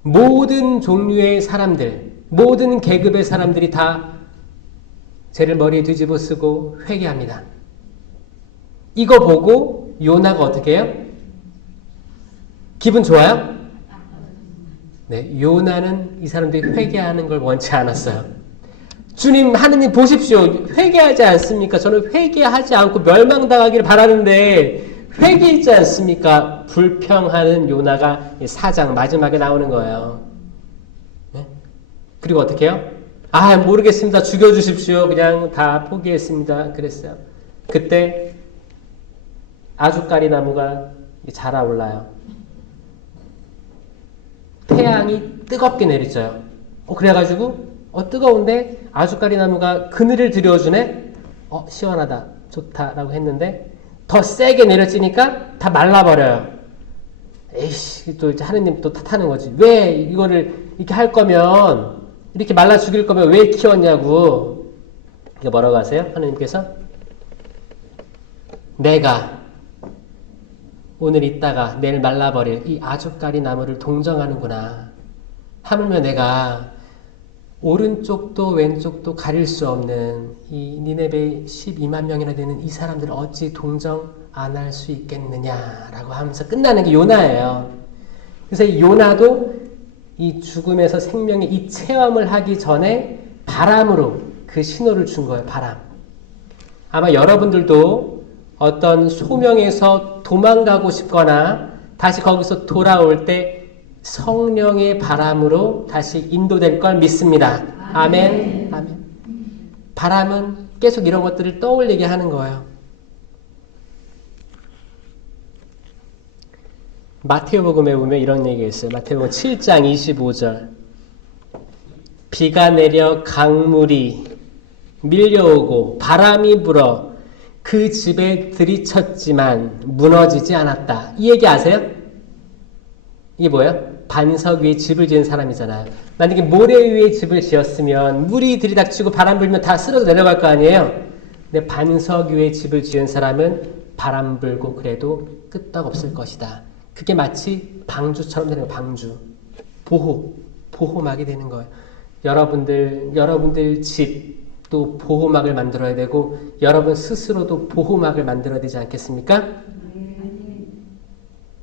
모든 종류의 사람들, 모든 계급의 사람들이 다 죄를 머리에 뒤집어 쓰고 회개합니다. 이거 보고 요나가 어떻게 해요? 기분 좋아요? 네, 요나는 이 사람들이 회개하는 걸 원치 않았어요. 주님, 하느님 보십시오. 회개하지 않습니까? 저는 회개하지 않고 멸망당하기를 바라는데 회개있지 않습니까? 불평하는 요나가 4장 마지막에 나오는 거예요. 네? 그리고 어떻게 해요? 모르겠습니다. 죽여주십시오. 그냥 다 포기했습니다. 그랬어요. 그때 아주까리 나무가 자라올라요. 태양이 뜨겁게 내리쳐요. 그래가지고 뜨거운데 아주까리 나무가 그늘을 들여주네. 시원하다, 좋다라고 했는데 더 세게 내려지니까 다 말라버려요. 에이씨, 또 이제 하느님 또 탓하는 거지. 왜 이거를 이렇게 할 거면, 이렇게 말라 죽일 거면 왜 키웠냐고. 이게 뭐라고 하세요? 하느님께서 내가 오늘 있다가 내일 말라버릴 이 아주까리 나무를 동정하는구나. 하물며 내가 오른쪽도 왼쪽도 가릴 수 없는 이 니네베 12만 명이나 되는 이 사람들을 어찌 동정 안 할 수 있겠느냐라고 하면서 끝나는 게 요나예요. 그래서 이 요나도 이 죽음에서 생명의 이 체험을 하기 전에 바람으로 그 신호를 준 거예요. 바람. 아마 여러분들도 어떤 소명에서 도망가고 싶거나 다시 거기서 돌아올 때 성령의 바람으로 다시 인도될 걸 믿습니다. 아멘. 바람은 계속 이런 것들을 떠올리게 하는 거예요. 마태복음에 보면 이런 얘기가 있어요. 마태복음 7장 25절. 비가 내려 강물이 밀려오고 바람이 불어 그 집에 들이쳤지만 무너지지 않았다. 이 얘기 아세요? 이게 뭐예요? 반석 위에 집을 지은 사람이잖아요. 만약에 모래 위에 집을 지었으면 물이 들이닥치고 바람 불면 다 쓸어서 내려갈 거 아니에요. 근데 반석 위에 집을 지은 사람은 바람 불고 그래도 끄떡없을 것이다. 그게 마치 방주처럼 되는 거예요. 방주. 보호막이 되는 거예요. 여러분들 집도 보호막을 만들어야 되고 여러분 스스로도 보호막을 만들어야 되지 않겠습니까?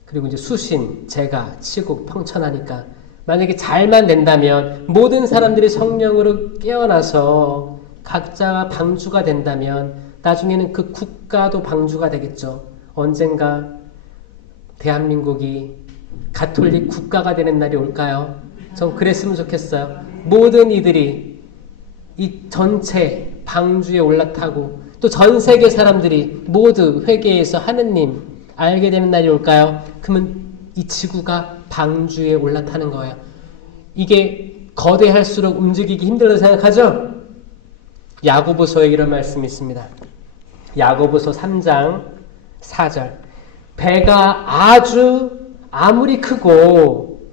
그리고 이제 수신, 재가 치고 평천하니까 만약에 잘만 된다면 모든 사람들이 성령으로 깨어나서 각자가 방주가 된다면 나중에는 그 국가도 방주가 되겠죠. 언젠가 대한민국이 가톨릭 국가가 되는 날이 올까요? 전 그랬으면 좋겠어요. 모든 이들이 이 전체 방주에 올라타고 또 전 세계 사람들이 모두 회개해서 하느님 알게 되는 날이 올까요? 그러면 이 지구가 방주에 올라타는 거예요. 이게 거대할수록 움직이기 힘들다고 생각하죠? 야고보서에 이런 말씀이 있습니다. 야고보서 3장 4절. 배가 아무리 크고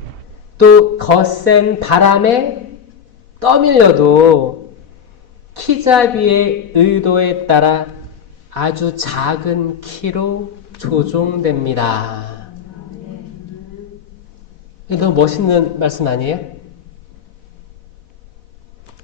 또 거센 바람에 떠밀려도 키잡이의 의도에 따라 아주 작은 키로 조종됩니다. 이거 너무 멋있는 말씀 아니에요?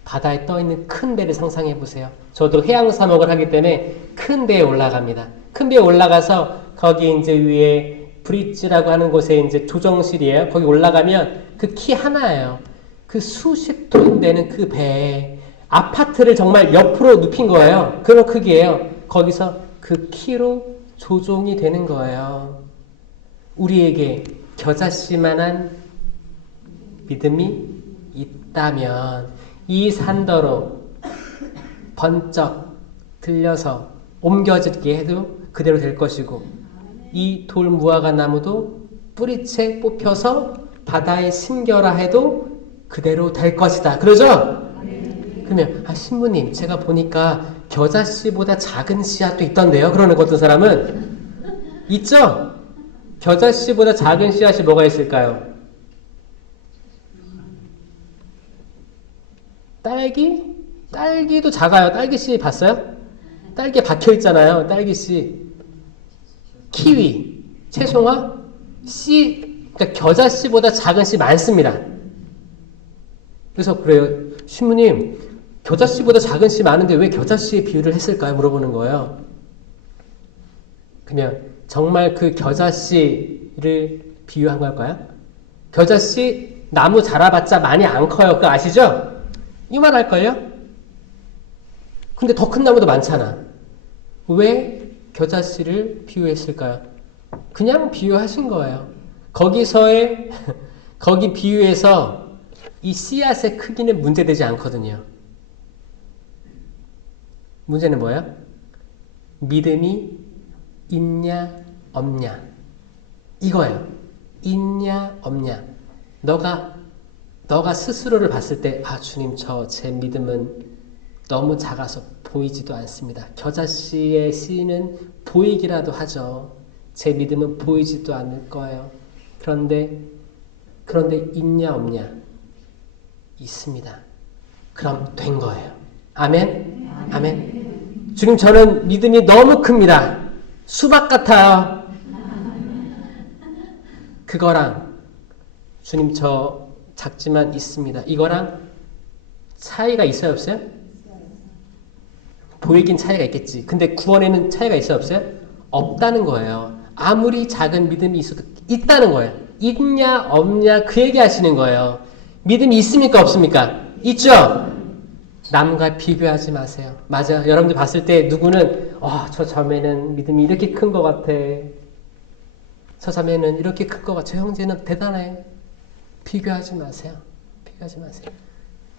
바다에 떠있는 큰 배를 상상해 보세요. 저도 해양 사목을 하기 때문에 큰 배에 올라갑니다. 큰 배에 올라가서 거기 이제 위에 브릿지라고 하는 곳에 이제 조정실이에요. 거기 올라가면 그 키 하나예요. 그 수십 톤 되는 그 배에 아파트를 정말 옆으로 눕힌 거예요. 그런 크기예요. 거기서 그 키로 조종이 되는 거예요. 우리에게 겨자씨만한 믿음이 있다면 이 산더로 번쩍 들려서 옮겨지게 해도 그대로 될 것이고 이 돌무화과 나무도 뿌리채 뽑혀서 바다에 심겨라 해도 그대로 될 것이다. 그러죠? 그러면 신부님 제가 보니까 겨자씨보다 작은 씨앗도 있던데요. 그러는 어떤 사람은 있죠? 겨자씨보다 작은 씨앗이 뭐가 있을까요? 딸기? 딸기도 작아요. 딸기씨 봤어요? 딸기에 박혀있잖아요. 딸기씨. 키위, 채송화, 씨, 그러니까 겨자씨보다 작은 씨 많습니다. 그래서 그래요. 신부님, 겨자씨보다 작은 씨 많은데 왜 겨자씨의 비유를 했을까요? 물어보는 거예요. 그러면 정말 그 겨자씨를 비유한 걸까요? 겨자씨 나무 자라봤자 많이 안 커요. 그거 아시죠? 이만할걸요? 근데 더 큰 나무도 많잖아. 왜 겨자씨를 비유했을까요? 그냥 비유하신 거예요. 거기 비유에서 이 씨앗의 크기는 문제되지 않거든요. 문제는 뭐예요? 믿음이 있냐 없냐 이거예요. 있냐 없냐. 너가 스스로를 봤을 때 주님 제 믿음은 너무 작아서 보이지도 않습니다. 겨자씨의 씨는 보이기라도 하죠. 제 믿음은 보이지도 않을 거예요. 그런데 있냐 없냐? 있습니다. 그럼 된 거예요. 아멘? 아멘. 주님 저는 믿음이 너무 큽니다. 수박 같아요. 그거랑 주님 저 작지만 있습니다. 이거랑 차이가 있어요 없어요? 보이긴 차이가 있겠지. 근데 구원에는 차이가 있어요 없어요? 없다는 거예요. 아무리 작은 믿음이 있어도 있다는 거예요. 있냐 없냐 그 얘기 하시는 거예요. 믿음이 있습니까 없습니까? 있죠? 남과 비교하지 마세요. 맞아요. 여러분들 봤을 때 누구는 저 자매는 믿음이 이렇게 큰 것 같아. 저 자매는 이렇게 큰 것 같아. 저 형제는 대단해. 비교하지 마세요. 비교하지 마세요.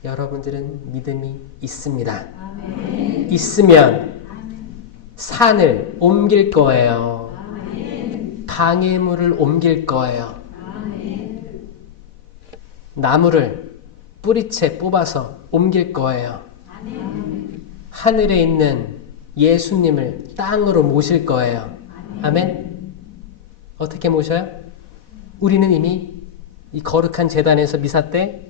여러분들은 믿음이 있습니다. 아멘. 있으면 산을 옮길 거예요. 아멘. 방해물을 옮길 거예요. 아멘. 나무를 뿌리채 뽑아서 옮길 거예요. 아멘. 하늘에 있는 예수님을 땅으로 모실 거예요. 아멘. 아멘. 어떻게 모셔요? 우리는 이미 이 거룩한 제단에서 미사 때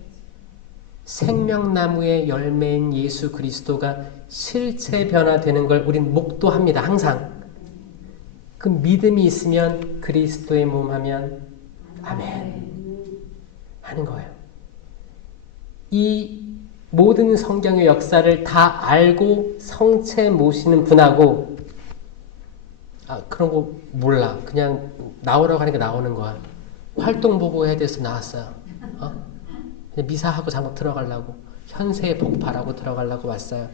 생명나무의 열매인 예수 그리스도가 실체 변화되는 걸 우린 목도합니다. 항상. 그 믿음이 있으면 그리스도의 몸 하면 아멘 하는 거예요. 이 모든 성경의 역사를 다 알고 성체 모시는 분하고 그런 거 몰라. 그냥 나오라고 하니까 나오는 거야. 활동 보고 해야 돼서 나왔어요. 미사하고 잠깐 들어가려고 현세의 복파라고 들어가려고 왔어요.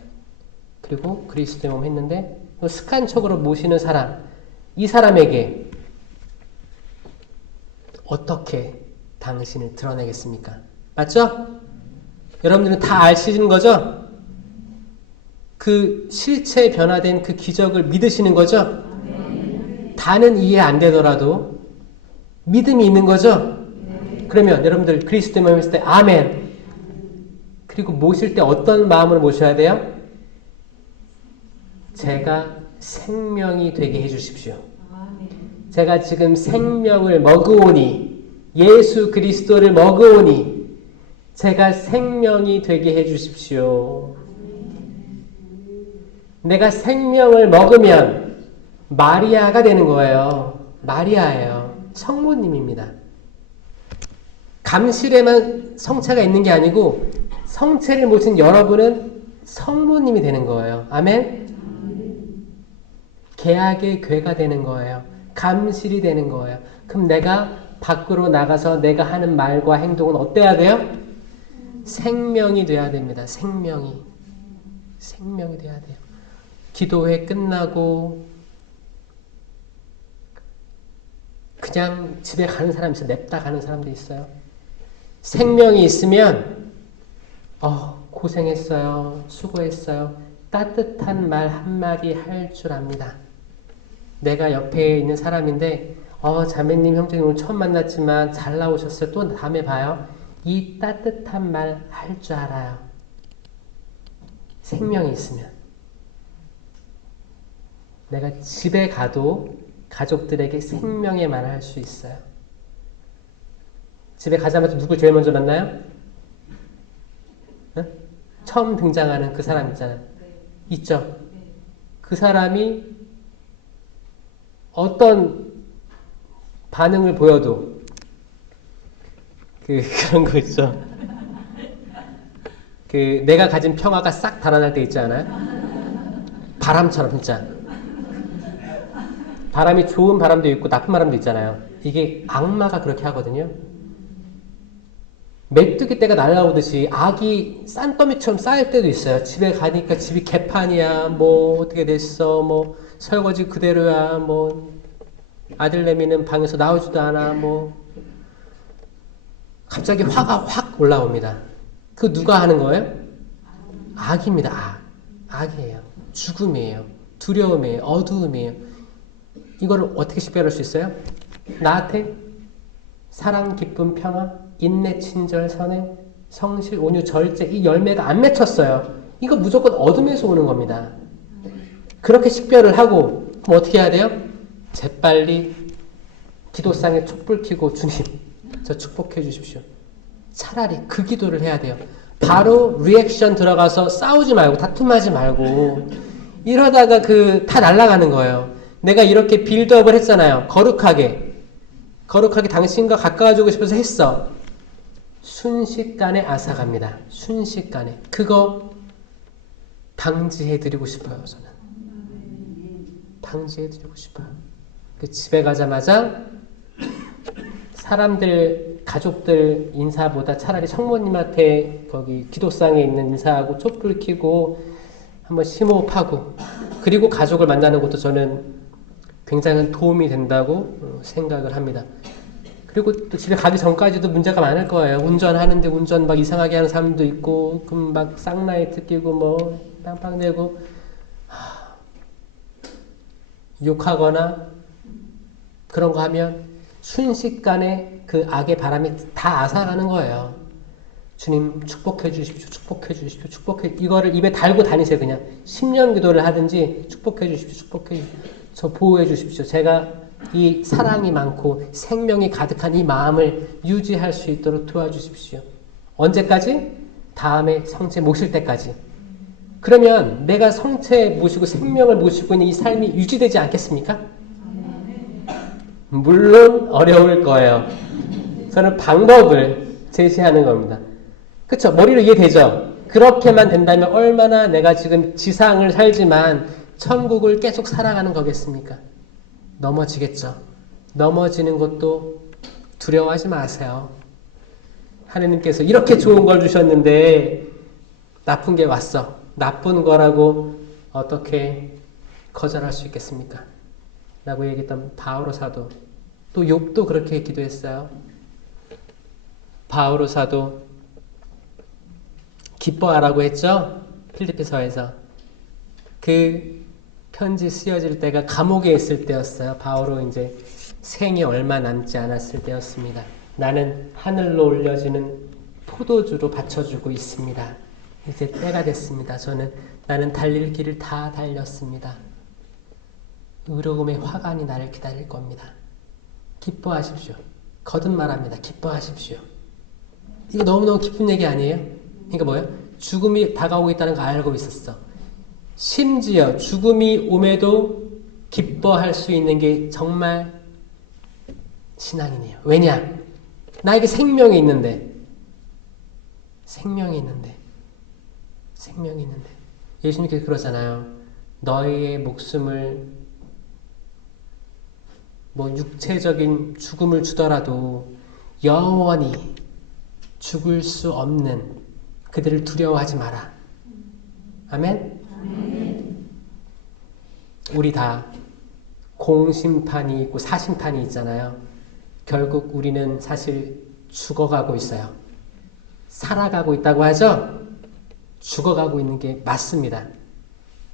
그리고 그리스도의 몸 했는데 습관적으로 모시는 사람, 이 사람에게 어떻게 당신을 드러내겠습니까? 맞죠? 여러분들은 다 아시는 거죠? 그 실체에 변화된 그 기적을 믿으시는 거죠? 다는 이해 안 되더라도 믿음이 있는 거죠? 그러면 여러분들 그리스도의 몸 했을 때 아멘. 그리고 모실 때 어떤 마음으로 모셔야 돼요? 제가 생명이 되게 해주십시오. 제가 지금 생명을 먹으오니 예수 그리스도를 먹으오니 제가 생명이 되게 해주십시오. 내가 생명을 먹으면 마리아가 되는 거예요. 마리아예요. 성모님입니다. 감실에만 성체가 있는 게 아니고 성체를 모신 여러분은 성모님이 되는 거예요. 아멘? 계약의 궤가 되는 거예요. 감실이 되는 거예요. 그럼 내가 밖으로 나가서 내가 하는 말과 행동은 어때야 돼요? 생명이 돼야 됩니다. 생명이 돼야 돼요. 기도회 끝나고 그냥 집에 가는 사람이 있어요. 냅다 가는 사람도 있어요. 생명이 있으면 고생했어요. 수고했어요. 따뜻한 말 한마디 할 줄 압니다. 내가 옆에 있는 사람인데 자매님 형제님 오늘 처음 만났지만 잘 나오셨어요. 또 다음에 봐요. 이 따뜻한 말 할 줄 알아요. 생명이 있으면. 내가 집에 가도 가족들에게 생명의 말을 할 수 있어요. 집에 가자마자 누굴 제일 먼저 만나요? 응? 처음 등장하는 그 사람 있잖아요. 있죠? 그 사람이 어떤 반응을 보여도 그런 거 있죠. 내가 가진 평화가 싹 달아날 때 있지 않아요? 바람처럼 진짜. 바람이 좋은 바람도 있고 나쁜 바람도 있잖아요. 이게 악마가 그렇게 하거든요. 메뚜기 떼가 날아오듯이 악이 싼더미처럼 쌓일 때도 있어요. 집에 가니까 집이 개판이야. 뭐 어떻게 됐어. 뭐 설거지 그대로야. 뭐 아들내미는 방에서 나오지도 않아. 뭐 갑자기 화가 확 올라옵니다. 그 누가 하는 거예요? 악입니다. 악이에요. 죽음이에요. 두려움이에요. 어두움이에요. 이거를 어떻게 식별할 수 있어요? 나한테 사랑, 기쁨, 평화, 인내, 친절, 선행, 성실, 온유, 절제 이 열매가 안 맺혔어요. 이거 무조건 어둠에서 오는 겁니다. 그렇게 식별을 하고 그럼 어떻게 해야 돼요? 재빨리 기도상에 촛불 켜고 주님 저 축복해 주십시오. 차라리 그 기도를 해야 돼요. 바로 리액션 들어가서 싸우지 말고 다툼하지 말고 이러다가 다 날아가는 거예요. 내가 이렇게 빌드업을 했잖아요. 거룩하게 당신과 가까워지고 싶어서 했어. 순식간에 앗아갑니다. 순식간에. 그거 방지해드리고 싶어요. 저는. 방지해드리고 싶어요. 집에 가자마자 사람들, 가족들 인사보다 차라리 성모님한테 거기 기도상에 있는 인사하고 촛불 켜고 한번 심호흡하고 그리고 가족을 만나는 것도 저는 굉장히 도움이 된다고 생각을 합니다. 그리고 또 집에 가기 전까지도 문제가 많을 거예요. 운전하는데 운전 막 이상하게 하는 사람도 있고, 그럼 막 쌍라이트 끼고 뭐 빵빵대고 욕하거나 그런 거 하면 순식간에 그 악의 바람이 다 앗아가는 거예요. 주님 축복해 주십시오. 축복해 주십시오. 이거를 입에 달고 다니세요. 그냥 10년 기도를 하든지 축복해 주십시오. 축복해 주십시오. 저 보호해 주십시오. 제가 이 사랑이 많고 생명이 가득한 이 마음을 유지할 수 있도록 도와주십시오. 언제까지? 다음에 성체 모실 때까지. 그러면 내가 성체 모시고 생명을 모시고 있는 이 삶이 유지되지 않겠습니까? 물론 어려울 거예요. 저는 방법을 제시하는 겁니다. 그쵸? 머리로 이해되죠? 그렇게만 된다면 얼마나 내가 지금 지상을 살지만 천국을 계속 살아가는 거겠습니까? 넘어지겠죠. 넘어지는 것도 두려워하지 마세요. 하느님께서 이렇게 좋은 걸 주셨는데 나쁜 게 왔어. 나쁜 거라고 어떻게 거절할 수 있겠습니까? 라고 얘기했던 바오로 사도, 또 욥도 그렇게 기도했어요. 바오로 사도 기뻐하라고 했죠? 필리피서에서. 그 편지 쓰여질 때가 감옥에 있을 때였어요. 바오로 이제 생이 얼마 남지 않았을 때였습니다. 나는 하늘로 올려지는 포도주로 받쳐주고 있습니다. 이제 때가 됐습니다. 나는 달릴 길을 다 달렸습니다. 의로움의 화관이 나를 기다릴 겁니다. 기뻐하십시오. 거듭 말합니다. 기뻐하십시오. 이거 너무너무 기쁜 얘기 아니에요? 그러니까 뭐예요? 죽음이 다가오고 있다는 거 알고 있었어. 심지어 죽음이 옴에도 기뻐할 수 있는 게 정말 신앙이네요. 왜냐? 나에게 생명이 있는데 예수님께서 그러잖아요. 너희의 목숨을 육체적인 죽음을 주더라도 영원히 죽을 수 없는 그들을 두려워하지 마라. 아멘? 우리 다 공심판이 있고 사심판이 있잖아요. 결국 우리는 사실 죽어가고 있어요. 살아가고 있다고 하죠? 죽어가고 있는 게 맞습니다.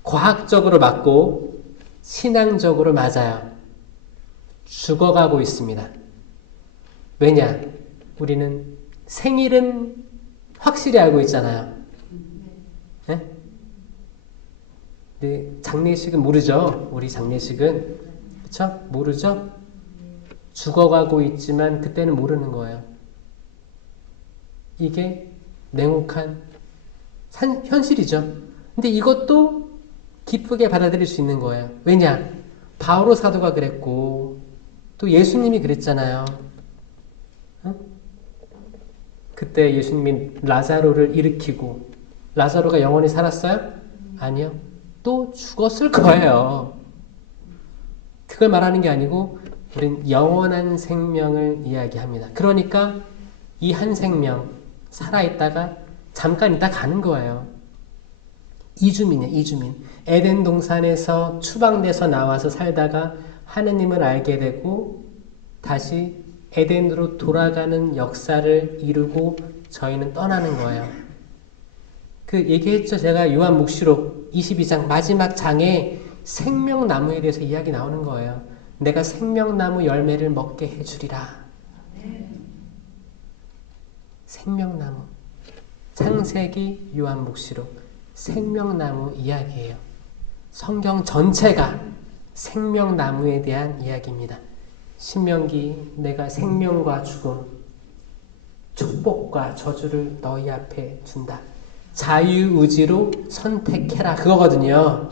과학적으로 맞고 신앙적으로 맞아요. 죽어가고 있습니다. 왜냐? 우리는 생일은 확실히 알고 있잖아요. 네? 근데 장례식은 모르죠. 우리 장례식은. 그쵸? 모르죠? 죽어가고 있지만 그때는 모르는 거예요. 이게 냉혹한 현실이죠. 근데 이것도 기쁘게 받아들일 수 있는 거예요. 왜냐? 바오로 사도가 그랬고 또 예수님이 그랬잖아요. 그때 예수님이 라자로를 일으키고 라자로가 영원히 살았어요? 아니요. 또 죽었을 거예요. 그걸 말하는 게 아니고 우린 영원한 생명을 이야기합니다. 그러니까 이 한 생명 살아있다가 잠깐 있다 가는 거예요. 이주민이에요. 이주민. 에덴 동산에서 추방돼서 나와서 살다가 하느님을 알게 되고 다시 에덴으로 돌아가는 역사를 이루고 저희는 떠나는 거예요. 그 얘기했죠. 제가 요한묵시록 22장 마지막 장에 생명나무에 대해서 이야기 나오는 거예요. 내가 생명나무 열매를 먹게 해주리라. 생명나무. 창세기 요한묵시록 생명나무 이야기예요. 성경 전체가 생명나무에 대한 이야기입니다. 신명기 내가 생명과 죽음, 축복과 저주를 너희 앞에 준다. 자유의지로 선택해라. 그거거든요.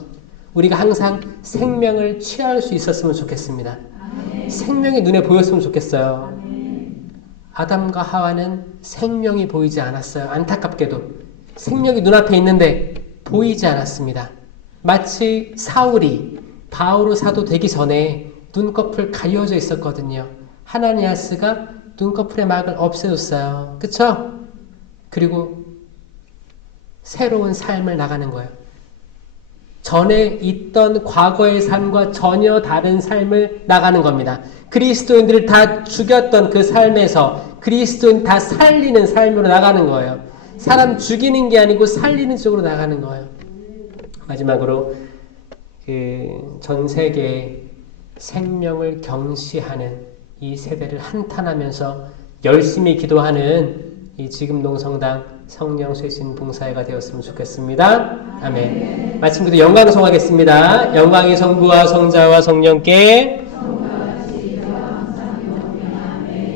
우리가 항상 생명을 취할 수 있었으면 좋겠습니다. 생명이 눈에 보였으면 좋겠어요. 아담과 하와는 생명이 보이지 않았어요. 안타깝게도. 생명이 눈앞에 있는데 보이지 않았습니다. 마치 사울이 바오로 사도 되기 전에 눈꺼풀 가려져 있었거든요. 하나니아스가 눈꺼풀의 막을 없애줬어요. 그쵸? 그리고 새로운 삶을 나가는 거예요. 전에 있던 과거의 삶과 전혀 다른 삶을 나가는 겁니다. 그리스도인들을 다 죽였던 그 삶에서 그리스도인 다 살리는 삶으로 나가는 거예요. 사람 죽이는 게 아니고 살리는 쪽으로 나가는 거예요. 마지막으로 전 세계에 생명을 경시하는 이 세대를 한탄하면서 열심히 기도하는 이 지금동 성당 성령 쇄신 봉사회가 되었으면 좋겠습니다. 아멘. 마침 그도 영광 송하겠습니다. 영광이 성부와 성자와 성령께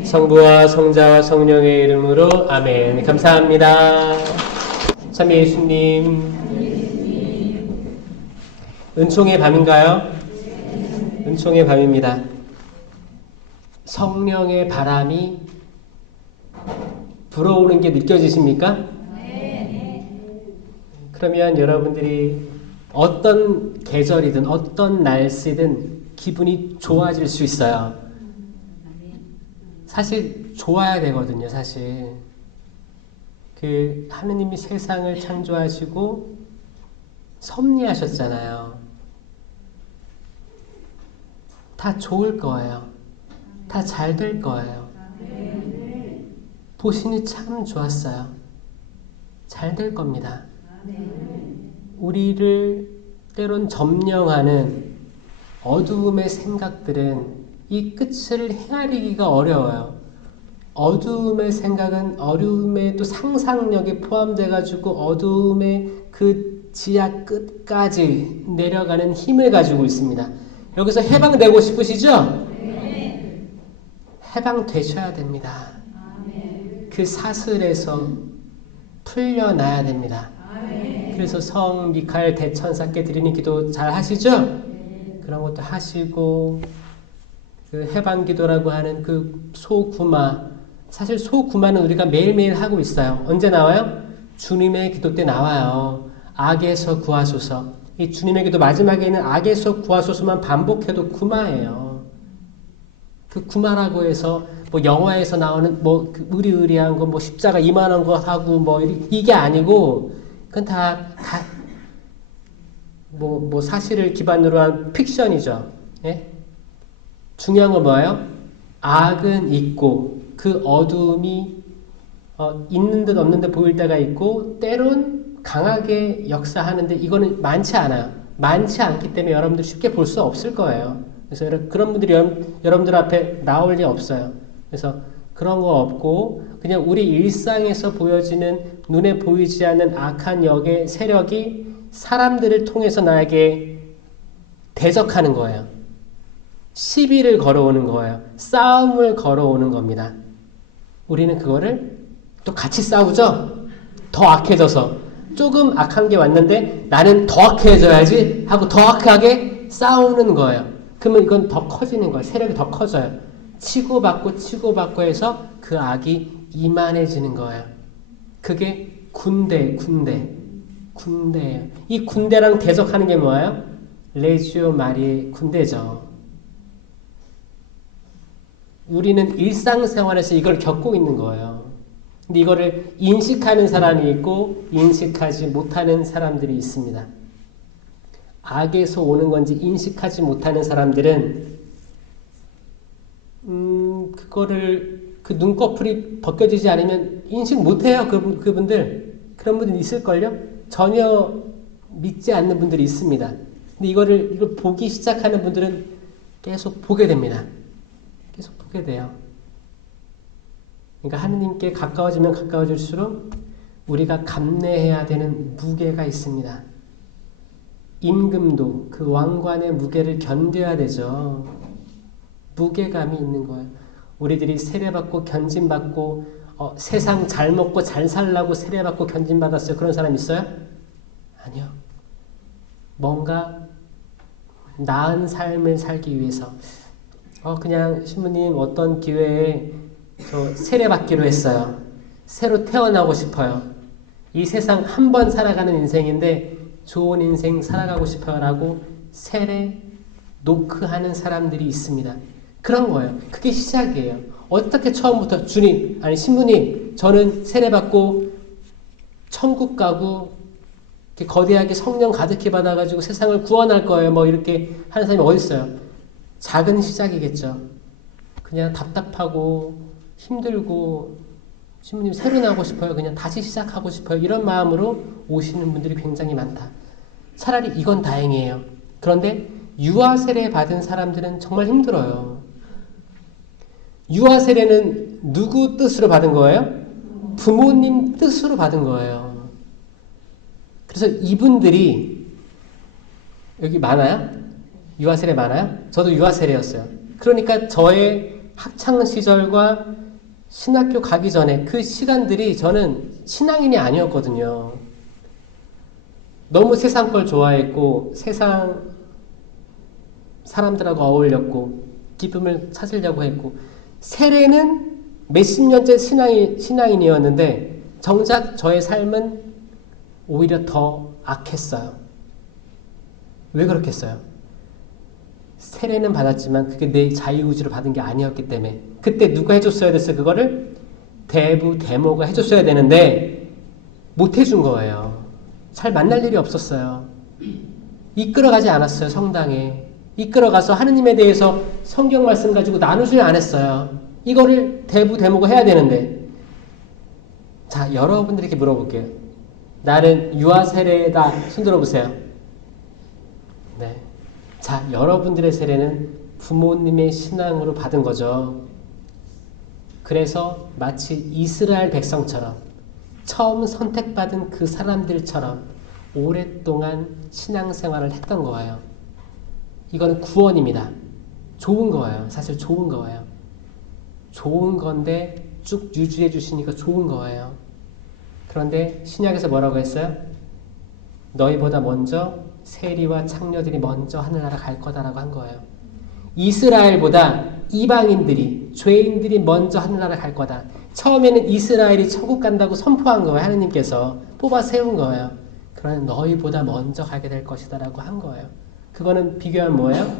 성부와 성자와 성령의 이름으로 아멘. 감사합니다. 참 예수님. 은총의 밤인가요? 은총의 밤입니다. 성령의 바람이 불어오는 게 느껴지십니까? 그러면 여러분들이 어떤 계절이든 어떤 날씨든 기분이 좋아질 수 있어요. 사실 좋아야 되거든요. 사실 그 하느님이 세상을 창조하시고 섭리하셨잖아요. 다 좋을 거예요. 다 잘 될 거예요. 보시니 참 좋았어요. 잘 될 겁니다. 우리를 때론 점령하는 어두움의 생각들은 이 끝을 헤아리기가 어려워요. 어두움의 생각은 어두움의 또 상상력이 포함돼가지고 어두움의 그 지하 끝까지 내려가는 힘을 가지고 있습니다. 여기서 해방되고 싶으시죠? 해방되셔야 됩니다. 그 사슬에서 풀려나야 됩니다. 그래서 성 미카엘 대천사께 드리는 기도 잘 하시죠? 그런 것도 하시고 그 해방기도라고 하는 그 소구마, 사실 소구마는 우리가 매일매일 하고 있어요. 언제 나와요? 주님의 기도 때 나와요. 악에서 구하소서. 이 주님의 기도 마지막에 있는 악에서 구하소서만 반복해도 구마예요. 그 구마라고 해서 뭐 영화에서 나오는 뭐 의리의리한 거 뭐 십자가 이만한 거 하고 뭐 이게 아니고 그건 다 뭐 사실을 기반으로 한 픽션이죠. 예? 중요한 건 뭐예요? 악은 있고 그 어두움이 있는 듯 없는 듯 보일 때가 있고 때론 강하게 역사하는데 이거는 많지 않아요. 많지 않기 때문에 여러분들 쉽게 볼 수 없을 거예요. 그래서 그런 분들이 여러분들 앞에 나올 리 없어요. 그래서 그런 거 없고 그냥 우리 일상에서 보여지는 눈에 보이지 않는 악한 역의 세력이 사람들을 통해서 나에게 대적하는 거예요. 시비를 걸어오는 거예요. 싸움을 걸어오는 겁니다. 우리는 그거를 또 같이 싸우죠? 더 악해져서. 조금 악한 게 왔는데 나는 더 악해져야지 하고 더 악하게 싸우는 거예요. 그러면 이건 더 커지는 거예요. 세력이 더 커져요. 치고받고 해서 그 악이 이만해지는 거예요. 그게 군대예요. 이 군대랑 대적하는 게 뭐예요? 레지오 마리의 군대죠. 우리는 일상생활에서 이걸 겪고 있는 거예요. 근데 이거를 인식하는 사람이 있고 인식하지 못하는 사람들이 있습니다. 악에서 오는 건지 인식하지 못하는 사람들은 그거를 그 눈꺼풀이 벗겨지지 않으면 인식 못해요. 그분들. 그런 분들 있을걸요? 전혀 믿지 않는 분들이 있습니다. 근데 이걸 보기 시작하는 분들은 계속 보게 됩니다. 계속 보게 돼요. 그러니까 하느님께 가까워지면 가까워질수록 우리가 감내해야 되는 무게가 있습니다. 임금도 그 왕관의 무게를 견뎌야 되죠. 무게감이 있는 거예요. 우리들이 세례받고 견진받고 세상 잘 먹고 잘 살라고 세례받고 견진받았어요. 그런 사람 있어요? 아니요. 뭔가 나은 삶을 살기 위해서 그냥 신부님 어떤 기회에 저 세례받기로 했어요. 새로 태어나고 싶어요. 이 세상 한 번 살아가는 인생인데 좋은 인생 살아가고 싶어요 라고 세례 노크하는 사람들이 있습니다. 그런 거예요. 그게 시작이에요. 어떻게 처음부터 주님, 아니 신부님, 저는 세례받고 천국 가고 이렇게 거대하게 성령 가득히 받아가지고 세상을 구원할 거예요. 뭐 이렇게 하는 사람이 어디 있어요? 작은 시작이겠죠. 그냥 답답하고 힘들고 신부님 새로 나고 싶어요. 그냥 다시 시작하고 싶어요. 이런 마음으로 오시는 분들이 굉장히 많다. 차라리 이건 다행이에요. 그런데 유아 세례 받은 사람들은 정말 힘들어요. 유아 세례는 누구 뜻으로 받은 거예요? 부모님 뜻으로 받은 거예요. 그래서 이분들이 여기 많아요? 유아 세례 많아요? 저도 유아 세례였어요. 그러니까 저의 학창 시절과 신학교 가기 전에 그 시간들이 저는 신앙인이 아니었거든요. 너무 세상 걸 좋아했고 세상 사람들하고 어울렸고 기쁨을 찾으려고 했고 세례는 몇십 년째 신앙인이었는데 정작 저의 삶은 오히려 더 악했어요. 왜 그렇겠어요? 세례는 받았지만 그게 내 자유의지로 받은 게 아니었기 때문에 그때 누가 해줬어야 됐어요? 그거를 대부 대모가 해줬어야 되는데 못 해준 거예요. 잘 만날 일이 없었어요. 이끌어가지 않았어요. 성당에 이끌어가서 하느님에 대해서 성경 말씀 가지고 나누질 않았어요. 이거를 대부 대모가 해야 되는데 자 여러분들에게 물어볼게요. 나는 유아 세례다. 손 들어보세요. 네. 자 여러분들의 세례는 부모님의 신앙으로 받은 거죠. 그래서 마치 이스라엘 백성처럼 처음 선택받은 그 사람들처럼 오랫동안 신앙생활을 했던 거예요. 이거는 구원입니다. 좋은 거예요. 사실 좋은 거예요. 좋은 건데 쭉 유지해 주시니까 좋은 거예요. 그런데 신약에서 뭐라고 했어요? 너희보다 먼저 세리와 창녀들이 먼저 하늘나라 갈 거다라고 한 거예요. 이스라엘보다 이방인들이 죄인들이 먼저 하늘나라 갈 거다. 처음에는 이스라엘이 천국 간다고 선포한 거예요. 하느님께서 뽑아 세운 거예요. 그러나 너희보다 먼저 가게 될 것이다 라고 한 거예요. 그거는 비교한 뭐예요?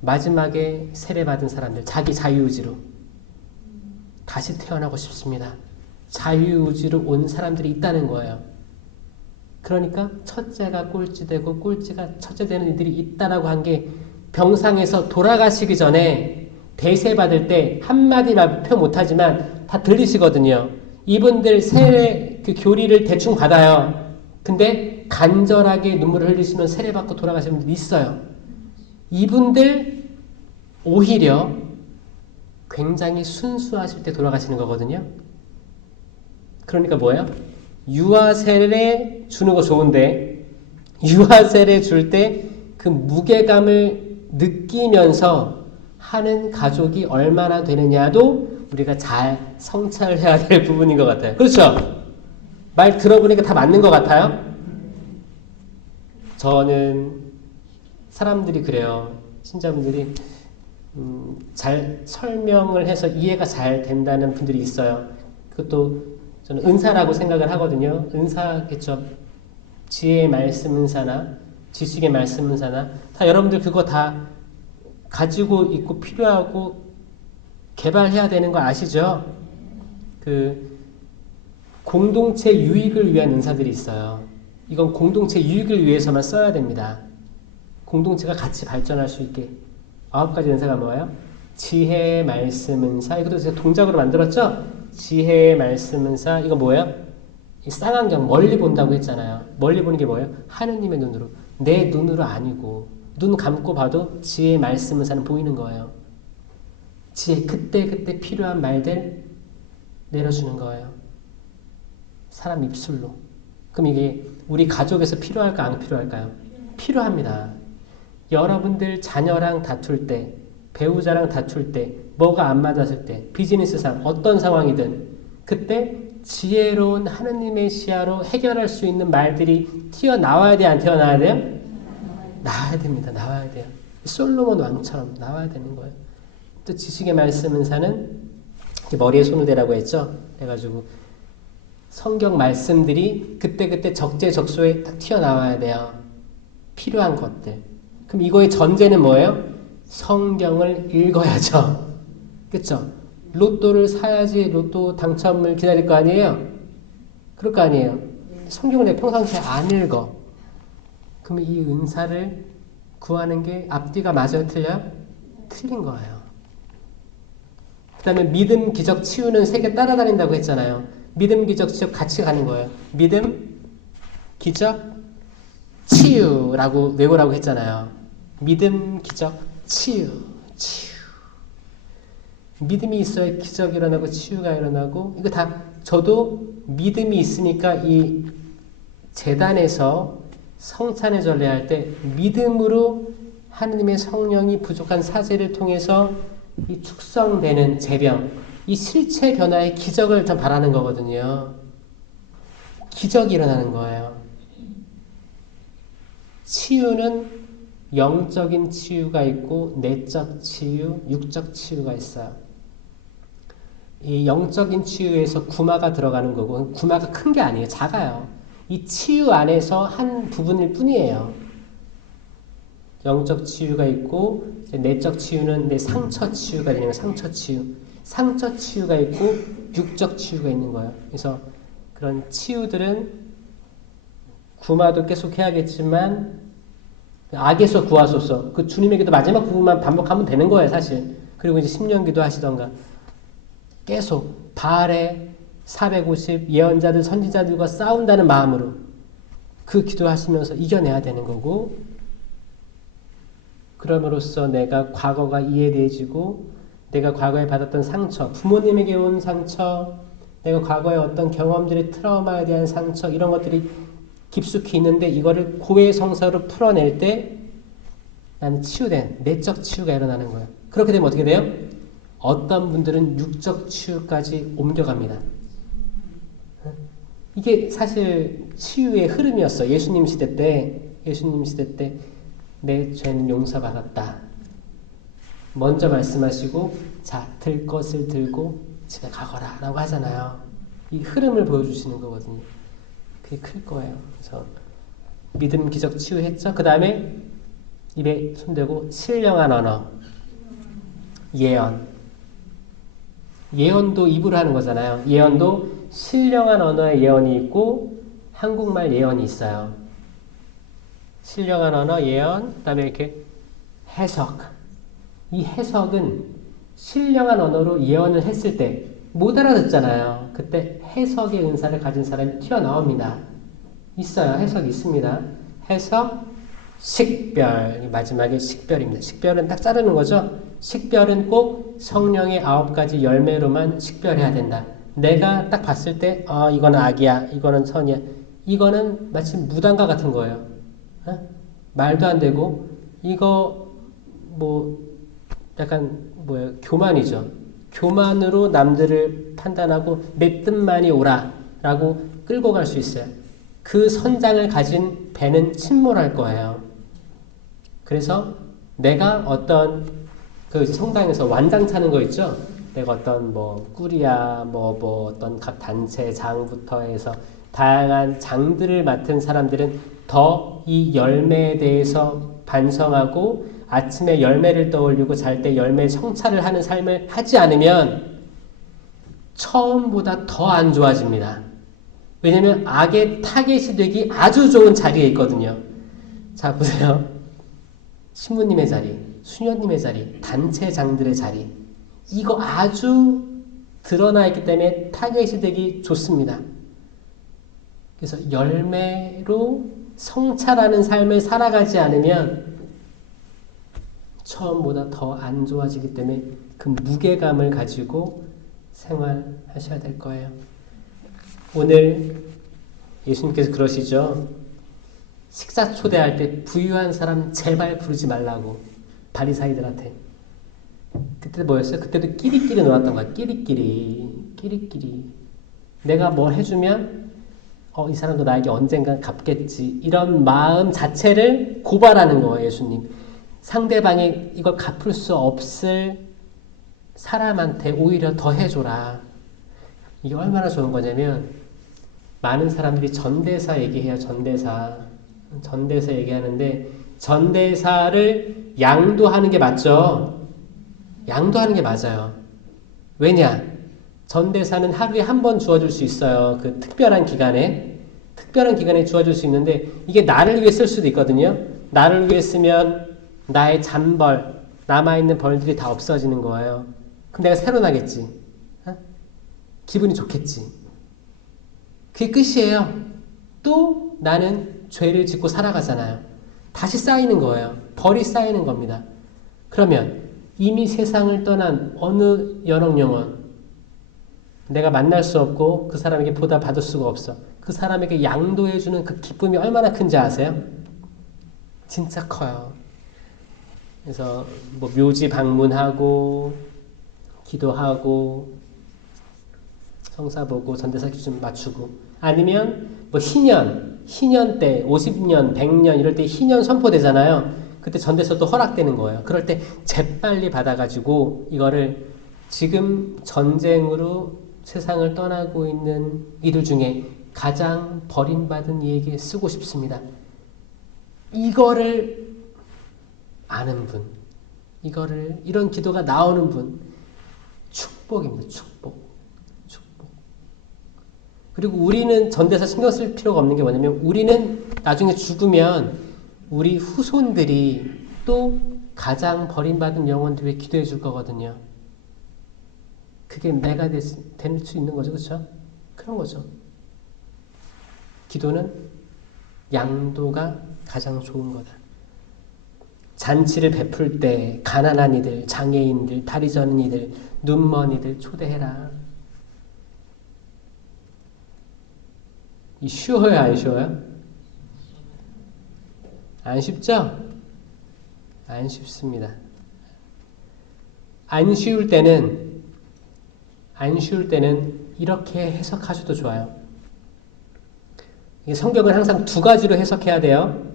마지막에 세례받은 사람들 자기 자유의지로 다시 태어나고 싶습니다. 자유의지로 온 사람들이 있다는 거예요. 그러니까 첫째가 꼴찌되고 꼴찌가 첫째 되는 이들이 있다라고 한 게 병상에서 돌아가시기 전에 대세 받을 때 한마디 표 못하지만 다 들리시거든요. 이분들 세례 그 교리를 대충 받아요. 근데 간절하게 눈물을 흘리시면 세례 받고 돌아가시는 분들이 있어요. 이분들 오히려 굉장히 순수하실 때 돌아가시는 거거든요. 그러니까 뭐예요? 유아 세례 주는 거 좋은데 유아 세례 줄 때 그 무게감을 느끼면서 하는 가족이 얼마나 되느냐도 우리가 잘 성찰해야 될 부분인 것 같아요. 그렇죠? 말 들어보니까 다 맞는 것 같아요. 저는 사람들이 그래요. 신자분들이 잘 설명을 해서 이해가 잘 된다는 분들이 있어요. 그것도 저는 은사라고 생각을 하거든요. 은사겠죠. 지혜의 말씀 은사나 지식의 말씀 은사나 다 여러분들 그거 다 가지고 있고 필요하고 개발해야 되는 거 아시죠? 그 공동체 유익을 위한 은사들이 있어요. 이건 공동체 유익을 위해서만 써야 됩니다. 공동체가 같이 발전할 수 있게. 9가지 은사가 뭐예요? 지혜의 말씀 은사. 이것도 제가 동작으로 만들었죠? 지혜의 말씀 은사. 이거 뭐예요? 이 쌍안경 멀리 본다고 했잖아요. 멀리 보는 게 뭐예요? 하느님의 눈으로. 내 눈으로 아니고 눈 감고 봐도 지혜의 말씀 은사는 보이는 거예요. 지혜 그때 필요한 말들 내려주는 거예요. 사람 입술로. 그럼 이게 우리 가족에서 필요할까 안 필요할까요? 필요합니다. 여러분들 자녀랑 다툴 때, 배우자랑 다툴 때, 뭐가 안 맞았을 때, 비즈니스상 어떤 상황이든 그때 지혜로운 하느님의 시야로 해결할 수 있는 말들이 튀어나와야 돼, 안 튀어나와야 돼요? 나와야 됩니다. 나와야 돼요. 솔로몬 왕처럼 나와야 되는 거예요. 또 지식의 말씀 은사는 머리에 손을 대라고 했죠. 그래가지고 성경 말씀들이 그때 적재적소에 딱 튀어나와야 돼요. 필요한 것들. 그럼 이거의 전제는 뭐예요? 성경을 읽어야죠. 그렇죠? 로또를 사야지 로또 당첨을 기다릴 거 아니에요? 그럴 거 아니에요? 성경을 내 평상시에 안 읽어. 그러면 이 은사를 구하는 게 앞뒤가 맞아요? 틀려요? 틀린 거예요. 그 다음에 믿음, 기적, 치유는 3개 따라다닌다고 했잖아요. 믿음, 기적, 치유 같이 가는 거예요. 믿음, 기적, 치유라고 외우라고 했잖아요. 믿음, 기적, 치유. 믿음이 있어야 기적이 일어나고 치유가 일어나고 이거 다 저도 믿음이 있으니까 이 제단에서 성찬의 전례할 때 믿음으로 하느님의 성령이 부족한 사제를 통해서 이 축성되는 재병, 이 실체 변화의 기적을 좀 바라는 거거든요. 기적이 일어나는 거예요. 치유는 영적인 치유가 있고 내적 치유, 육적 치유가 있어요. 이 영적인 치유에서 구마가 들어가는 거고 구마가 큰 게 아니에요. 작아요. 이 치유 안에서 한 부분일 뿐이에요. 영적 치유가 있고 내적 치유는 내 상처 치유가 되는 거예요. 상처 치유. 상처 치유가 있고 육적 치유가 있는 거예요. 그래서 그런 치유들은 구마도 계속 해야겠지만 악에서 구하소서. 그 주님에게도 마지막 부분만 반복하면 되는 거예요, 사실. 그리고 이제 10년 기도하시던가. 계속 바알의 450 예언자들, 선지자들과 싸운다는 마음으로 그 기도하시면서 이겨내야 되는 거고, 그럼으로써 내가 과거가 이해되어지고 내가 과거에 받았던 상처, 부모님에게 온 상처, 내가 과거에 어떤 경험들의 트라우마에 대한 상처 이런 것들이 깊숙이 있는데 이거를 고해성사로 풀어낼 때 나는 치유된 내적 치유가 일어나는 거예요. 그렇게 되면 어떻게 돼요? 어떤 분들은 육적 치유까지 옮겨갑니다. 이게 사실 치유의 흐름이었어. 예수님 시대 때 내 죄는 용서받았다. 먼저 말씀하시고 자, 들 것을 들고 집에 가거라 라고 하잖아요. 이 흐름을 보여주시는 거거든요. 그게 클 거예요. 그래서 믿음, 기적, 치유했죠. 그 다음에 입에 손대고 신령한 언어, 예언. 예언도 입으로 하는 거잖아요. 예언도 신령한 언어의 예언이 있고 한국말 예언이 있어요. 신령한 언어, 예언, 그 다음에 이렇게 해석. 이 해석은 신령한 언어로 예언을 했을 때 못 알아듣잖아요. 그때 해석의 은사를 가진 사람이 튀어나옵니다. 있어요. 해석이 있습니다. 해석, 식별. 마지막에 식별입니다. 식별은 딱 자르는 거죠. 식별은 꼭 성령의 9가지 열매로만 식별해야 된다. 내가 딱 봤을 때 이거는 악이야. 이거는 선이야. 이거는 마치 무당과 같은 거예요. 말도 안 되고 이거 약간 교만이죠. 교만으로 남들을 판단하고 내 뜻만이 오라라고 끌고 갈 수 있어요. 그 선장을 가진 배는 침몰할 거예요. 그래서 내가 어떤 그 성당에서 완장 차는 거 있죠. 내가 어떤 꿀이야 어떤 각 단체 장부터 해서 다양한 장들을 맡은 사람들은 더 이 열매에 대해서 반성하고 아침에 열매를 떠올리고 잘 때 열매 성찰을 하는 삶을 하지 않으면 처음보다 더 안 좋아집니다. 왜냐하면 악의 타겟이 되기 아주 좋은 자리에 있거든요. 자 보세요. 신부님의 자리, 수녀님의 자리, 단체장들의 자리 이거 아주 드러나 있기 때문에 타겟이 되기 좋습니다. 그래서 열매로 성찰하는 삶을 살아가지 않으면 처음보다 더 안 좋아지기 때문에 그 무게감을 가지고 생활하셔야 될 거예요. 오늘 예수님께서 그러시죠. 식사 초대할 때 부유한 사람 제발 부르지 말라고 바리사이들한테. 그때 뭐였어요? 그때도 끼리끼리 놀았던 거야. 끼리끼리. 내가 뭘 해주면 이 사람도 나에게 언젠간 갚겠지. 이런 마음 자체를 고발하는 거예요. 예수님. 상대방이 이걸 갚을 수 없을 사람한테 오히려 더 해줘라. 이게 얼마나 좋은 거냐면 많은 사람들이 전대사 얘기해요. 전대사 얘기하는데 전대사를 양도하는 게 맞죠. 양도하는 게 맞아요. 왜냐? 전대사는 하루에 한 번 주어줄 수 있어요. 그 특별한 기간에 주어줄 수 있는데 이게 나를 위해 쓸 수도 있거든요. 나를 위해 쓰면 나의 잔벌, 남아있는 벌들이 다 없어지는 거예요. 그럼 내가 새로 나겠지. 기분이 좋겠지. 그게 끝이에요. 또 나는 죄를 짓고 살아가잖아요. 다시 쌓이는 거예요. 벌이 쌓이는 겁니다. 그러면 이미 세상을 떠난 어느 연옥 영혼 내가 만날 수 없고 그 사람에게 보다 받을 수가 없어. 그 사람에게 양도해주는 그 기쁨이 얼마나 큰지 아세요? 진짜 커요. 그래서 묘지 방문하고 기도하고 성사 보고 전대사 기준 맞추고 아니면 뭐 희년 때 50년, 100년 이럴 때 희년 선포되잖아요. 그때 전대서도 허락되는 거예요. 그럴 때 재빨리 받아가지고 이거를 지금 전쟁으로 세상을 떠나고 있는 이들 중에 가장 버림받은 이에게 쓰고 싶습니다. 이거를 아는 분, 이런 기도가 나오는 분, 축복입니다. 축복. 그리고 우리는 전대사 신경 쓸 필요가 없는 게 뭐냐면 우리는 나중에 죽으면 우리 후손들이 또 가장 버림받은 영혼들을 기도해 줄 거거든요. 그게 내가 될 수 있는 거죠. 그렇죠? 그런 거죠. 기도는 양도가 가장 좋은 거다. 잔치를 베풀 때 가난한 이들, 장애인들, 다리 저는 이들, 눈먼 이들 초대해라. 이 쉬워요, 안 쉬워요? 안 쉽죠? 안 쉽습니다. 안 쉬울 때는 이렇게 해석하셔도 좋아요. 성경을 항상 두 가지로 해석해야 돼요.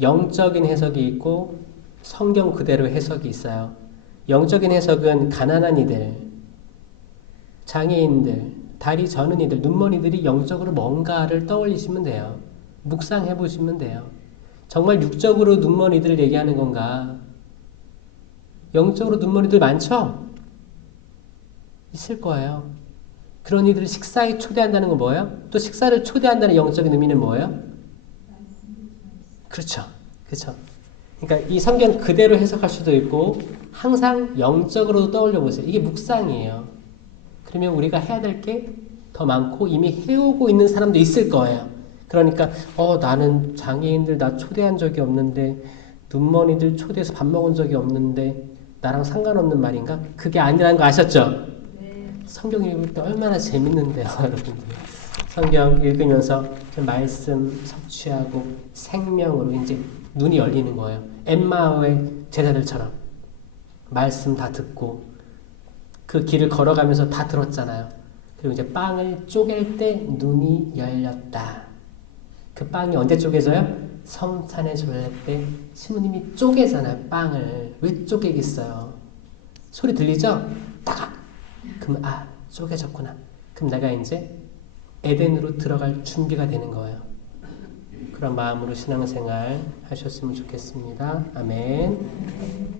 영적인 해석이 있고 성경 그대로 해석이 있어요. 영적인 해석은 가난한 이들, 장애인들, 다리 저는 이들, 눈먼 이들이 영적으로 뭔가를 떠올리시면 돼요. 묵상해 보시면 돼요. 정말 육적으로 눈먼 이들을 얘기하는 건가? 영적으로 눈먼 이들 많죠? 있을 거예요. 그런 이들을 식사에 초대한다는 건 뭐예요? 또 식사를 초대한다는 영적인 의미는 뭐예요? 그렇죠. 그렇죠. 그러니까 이 성경 그대로 해석할 수도 있고 항상 영적으로 떠올려 보세요. 이게 묵상이에요. 그러면 우리가 해야 될 게 더 많고 이미 해오고 있는 사람도 있을 거예요. 그러니까 나는 장애인들 나 초대한 적이 없는데 눈먼이들 초대해서 밥 먹은 적이 없는데 나랑 상관없는 말인가? 그게 아니라는 거 아셨죠? 네. 성경 읽을 때 얼마나 재밌는데요, 여러분들. 성경 읽으면서 그 말씀 섭취하고 생명으로 이제 눈이 열리는 거예요. 엠마오의 제자들처럼 말씀 다 듣고 그 길을 걸어가면서 다 들었잖아요. 그리고 이제 빵을 쪼갤 때 눈이 열렸다. 그 빵이 언제 쪼개져요? 성찬의 조례 때 신부님이 쪼개잖아요. 빵을. 왜 쪼개겠어요? 소리 들리죠? 따각! 그럼 쪼개졌구나. 그럼 내가 이제 에덴으로 들어갈 준비가 되는 거예요. 그런 마음으로 신앙생활 하셨으면 좋겠습니다. 아멘.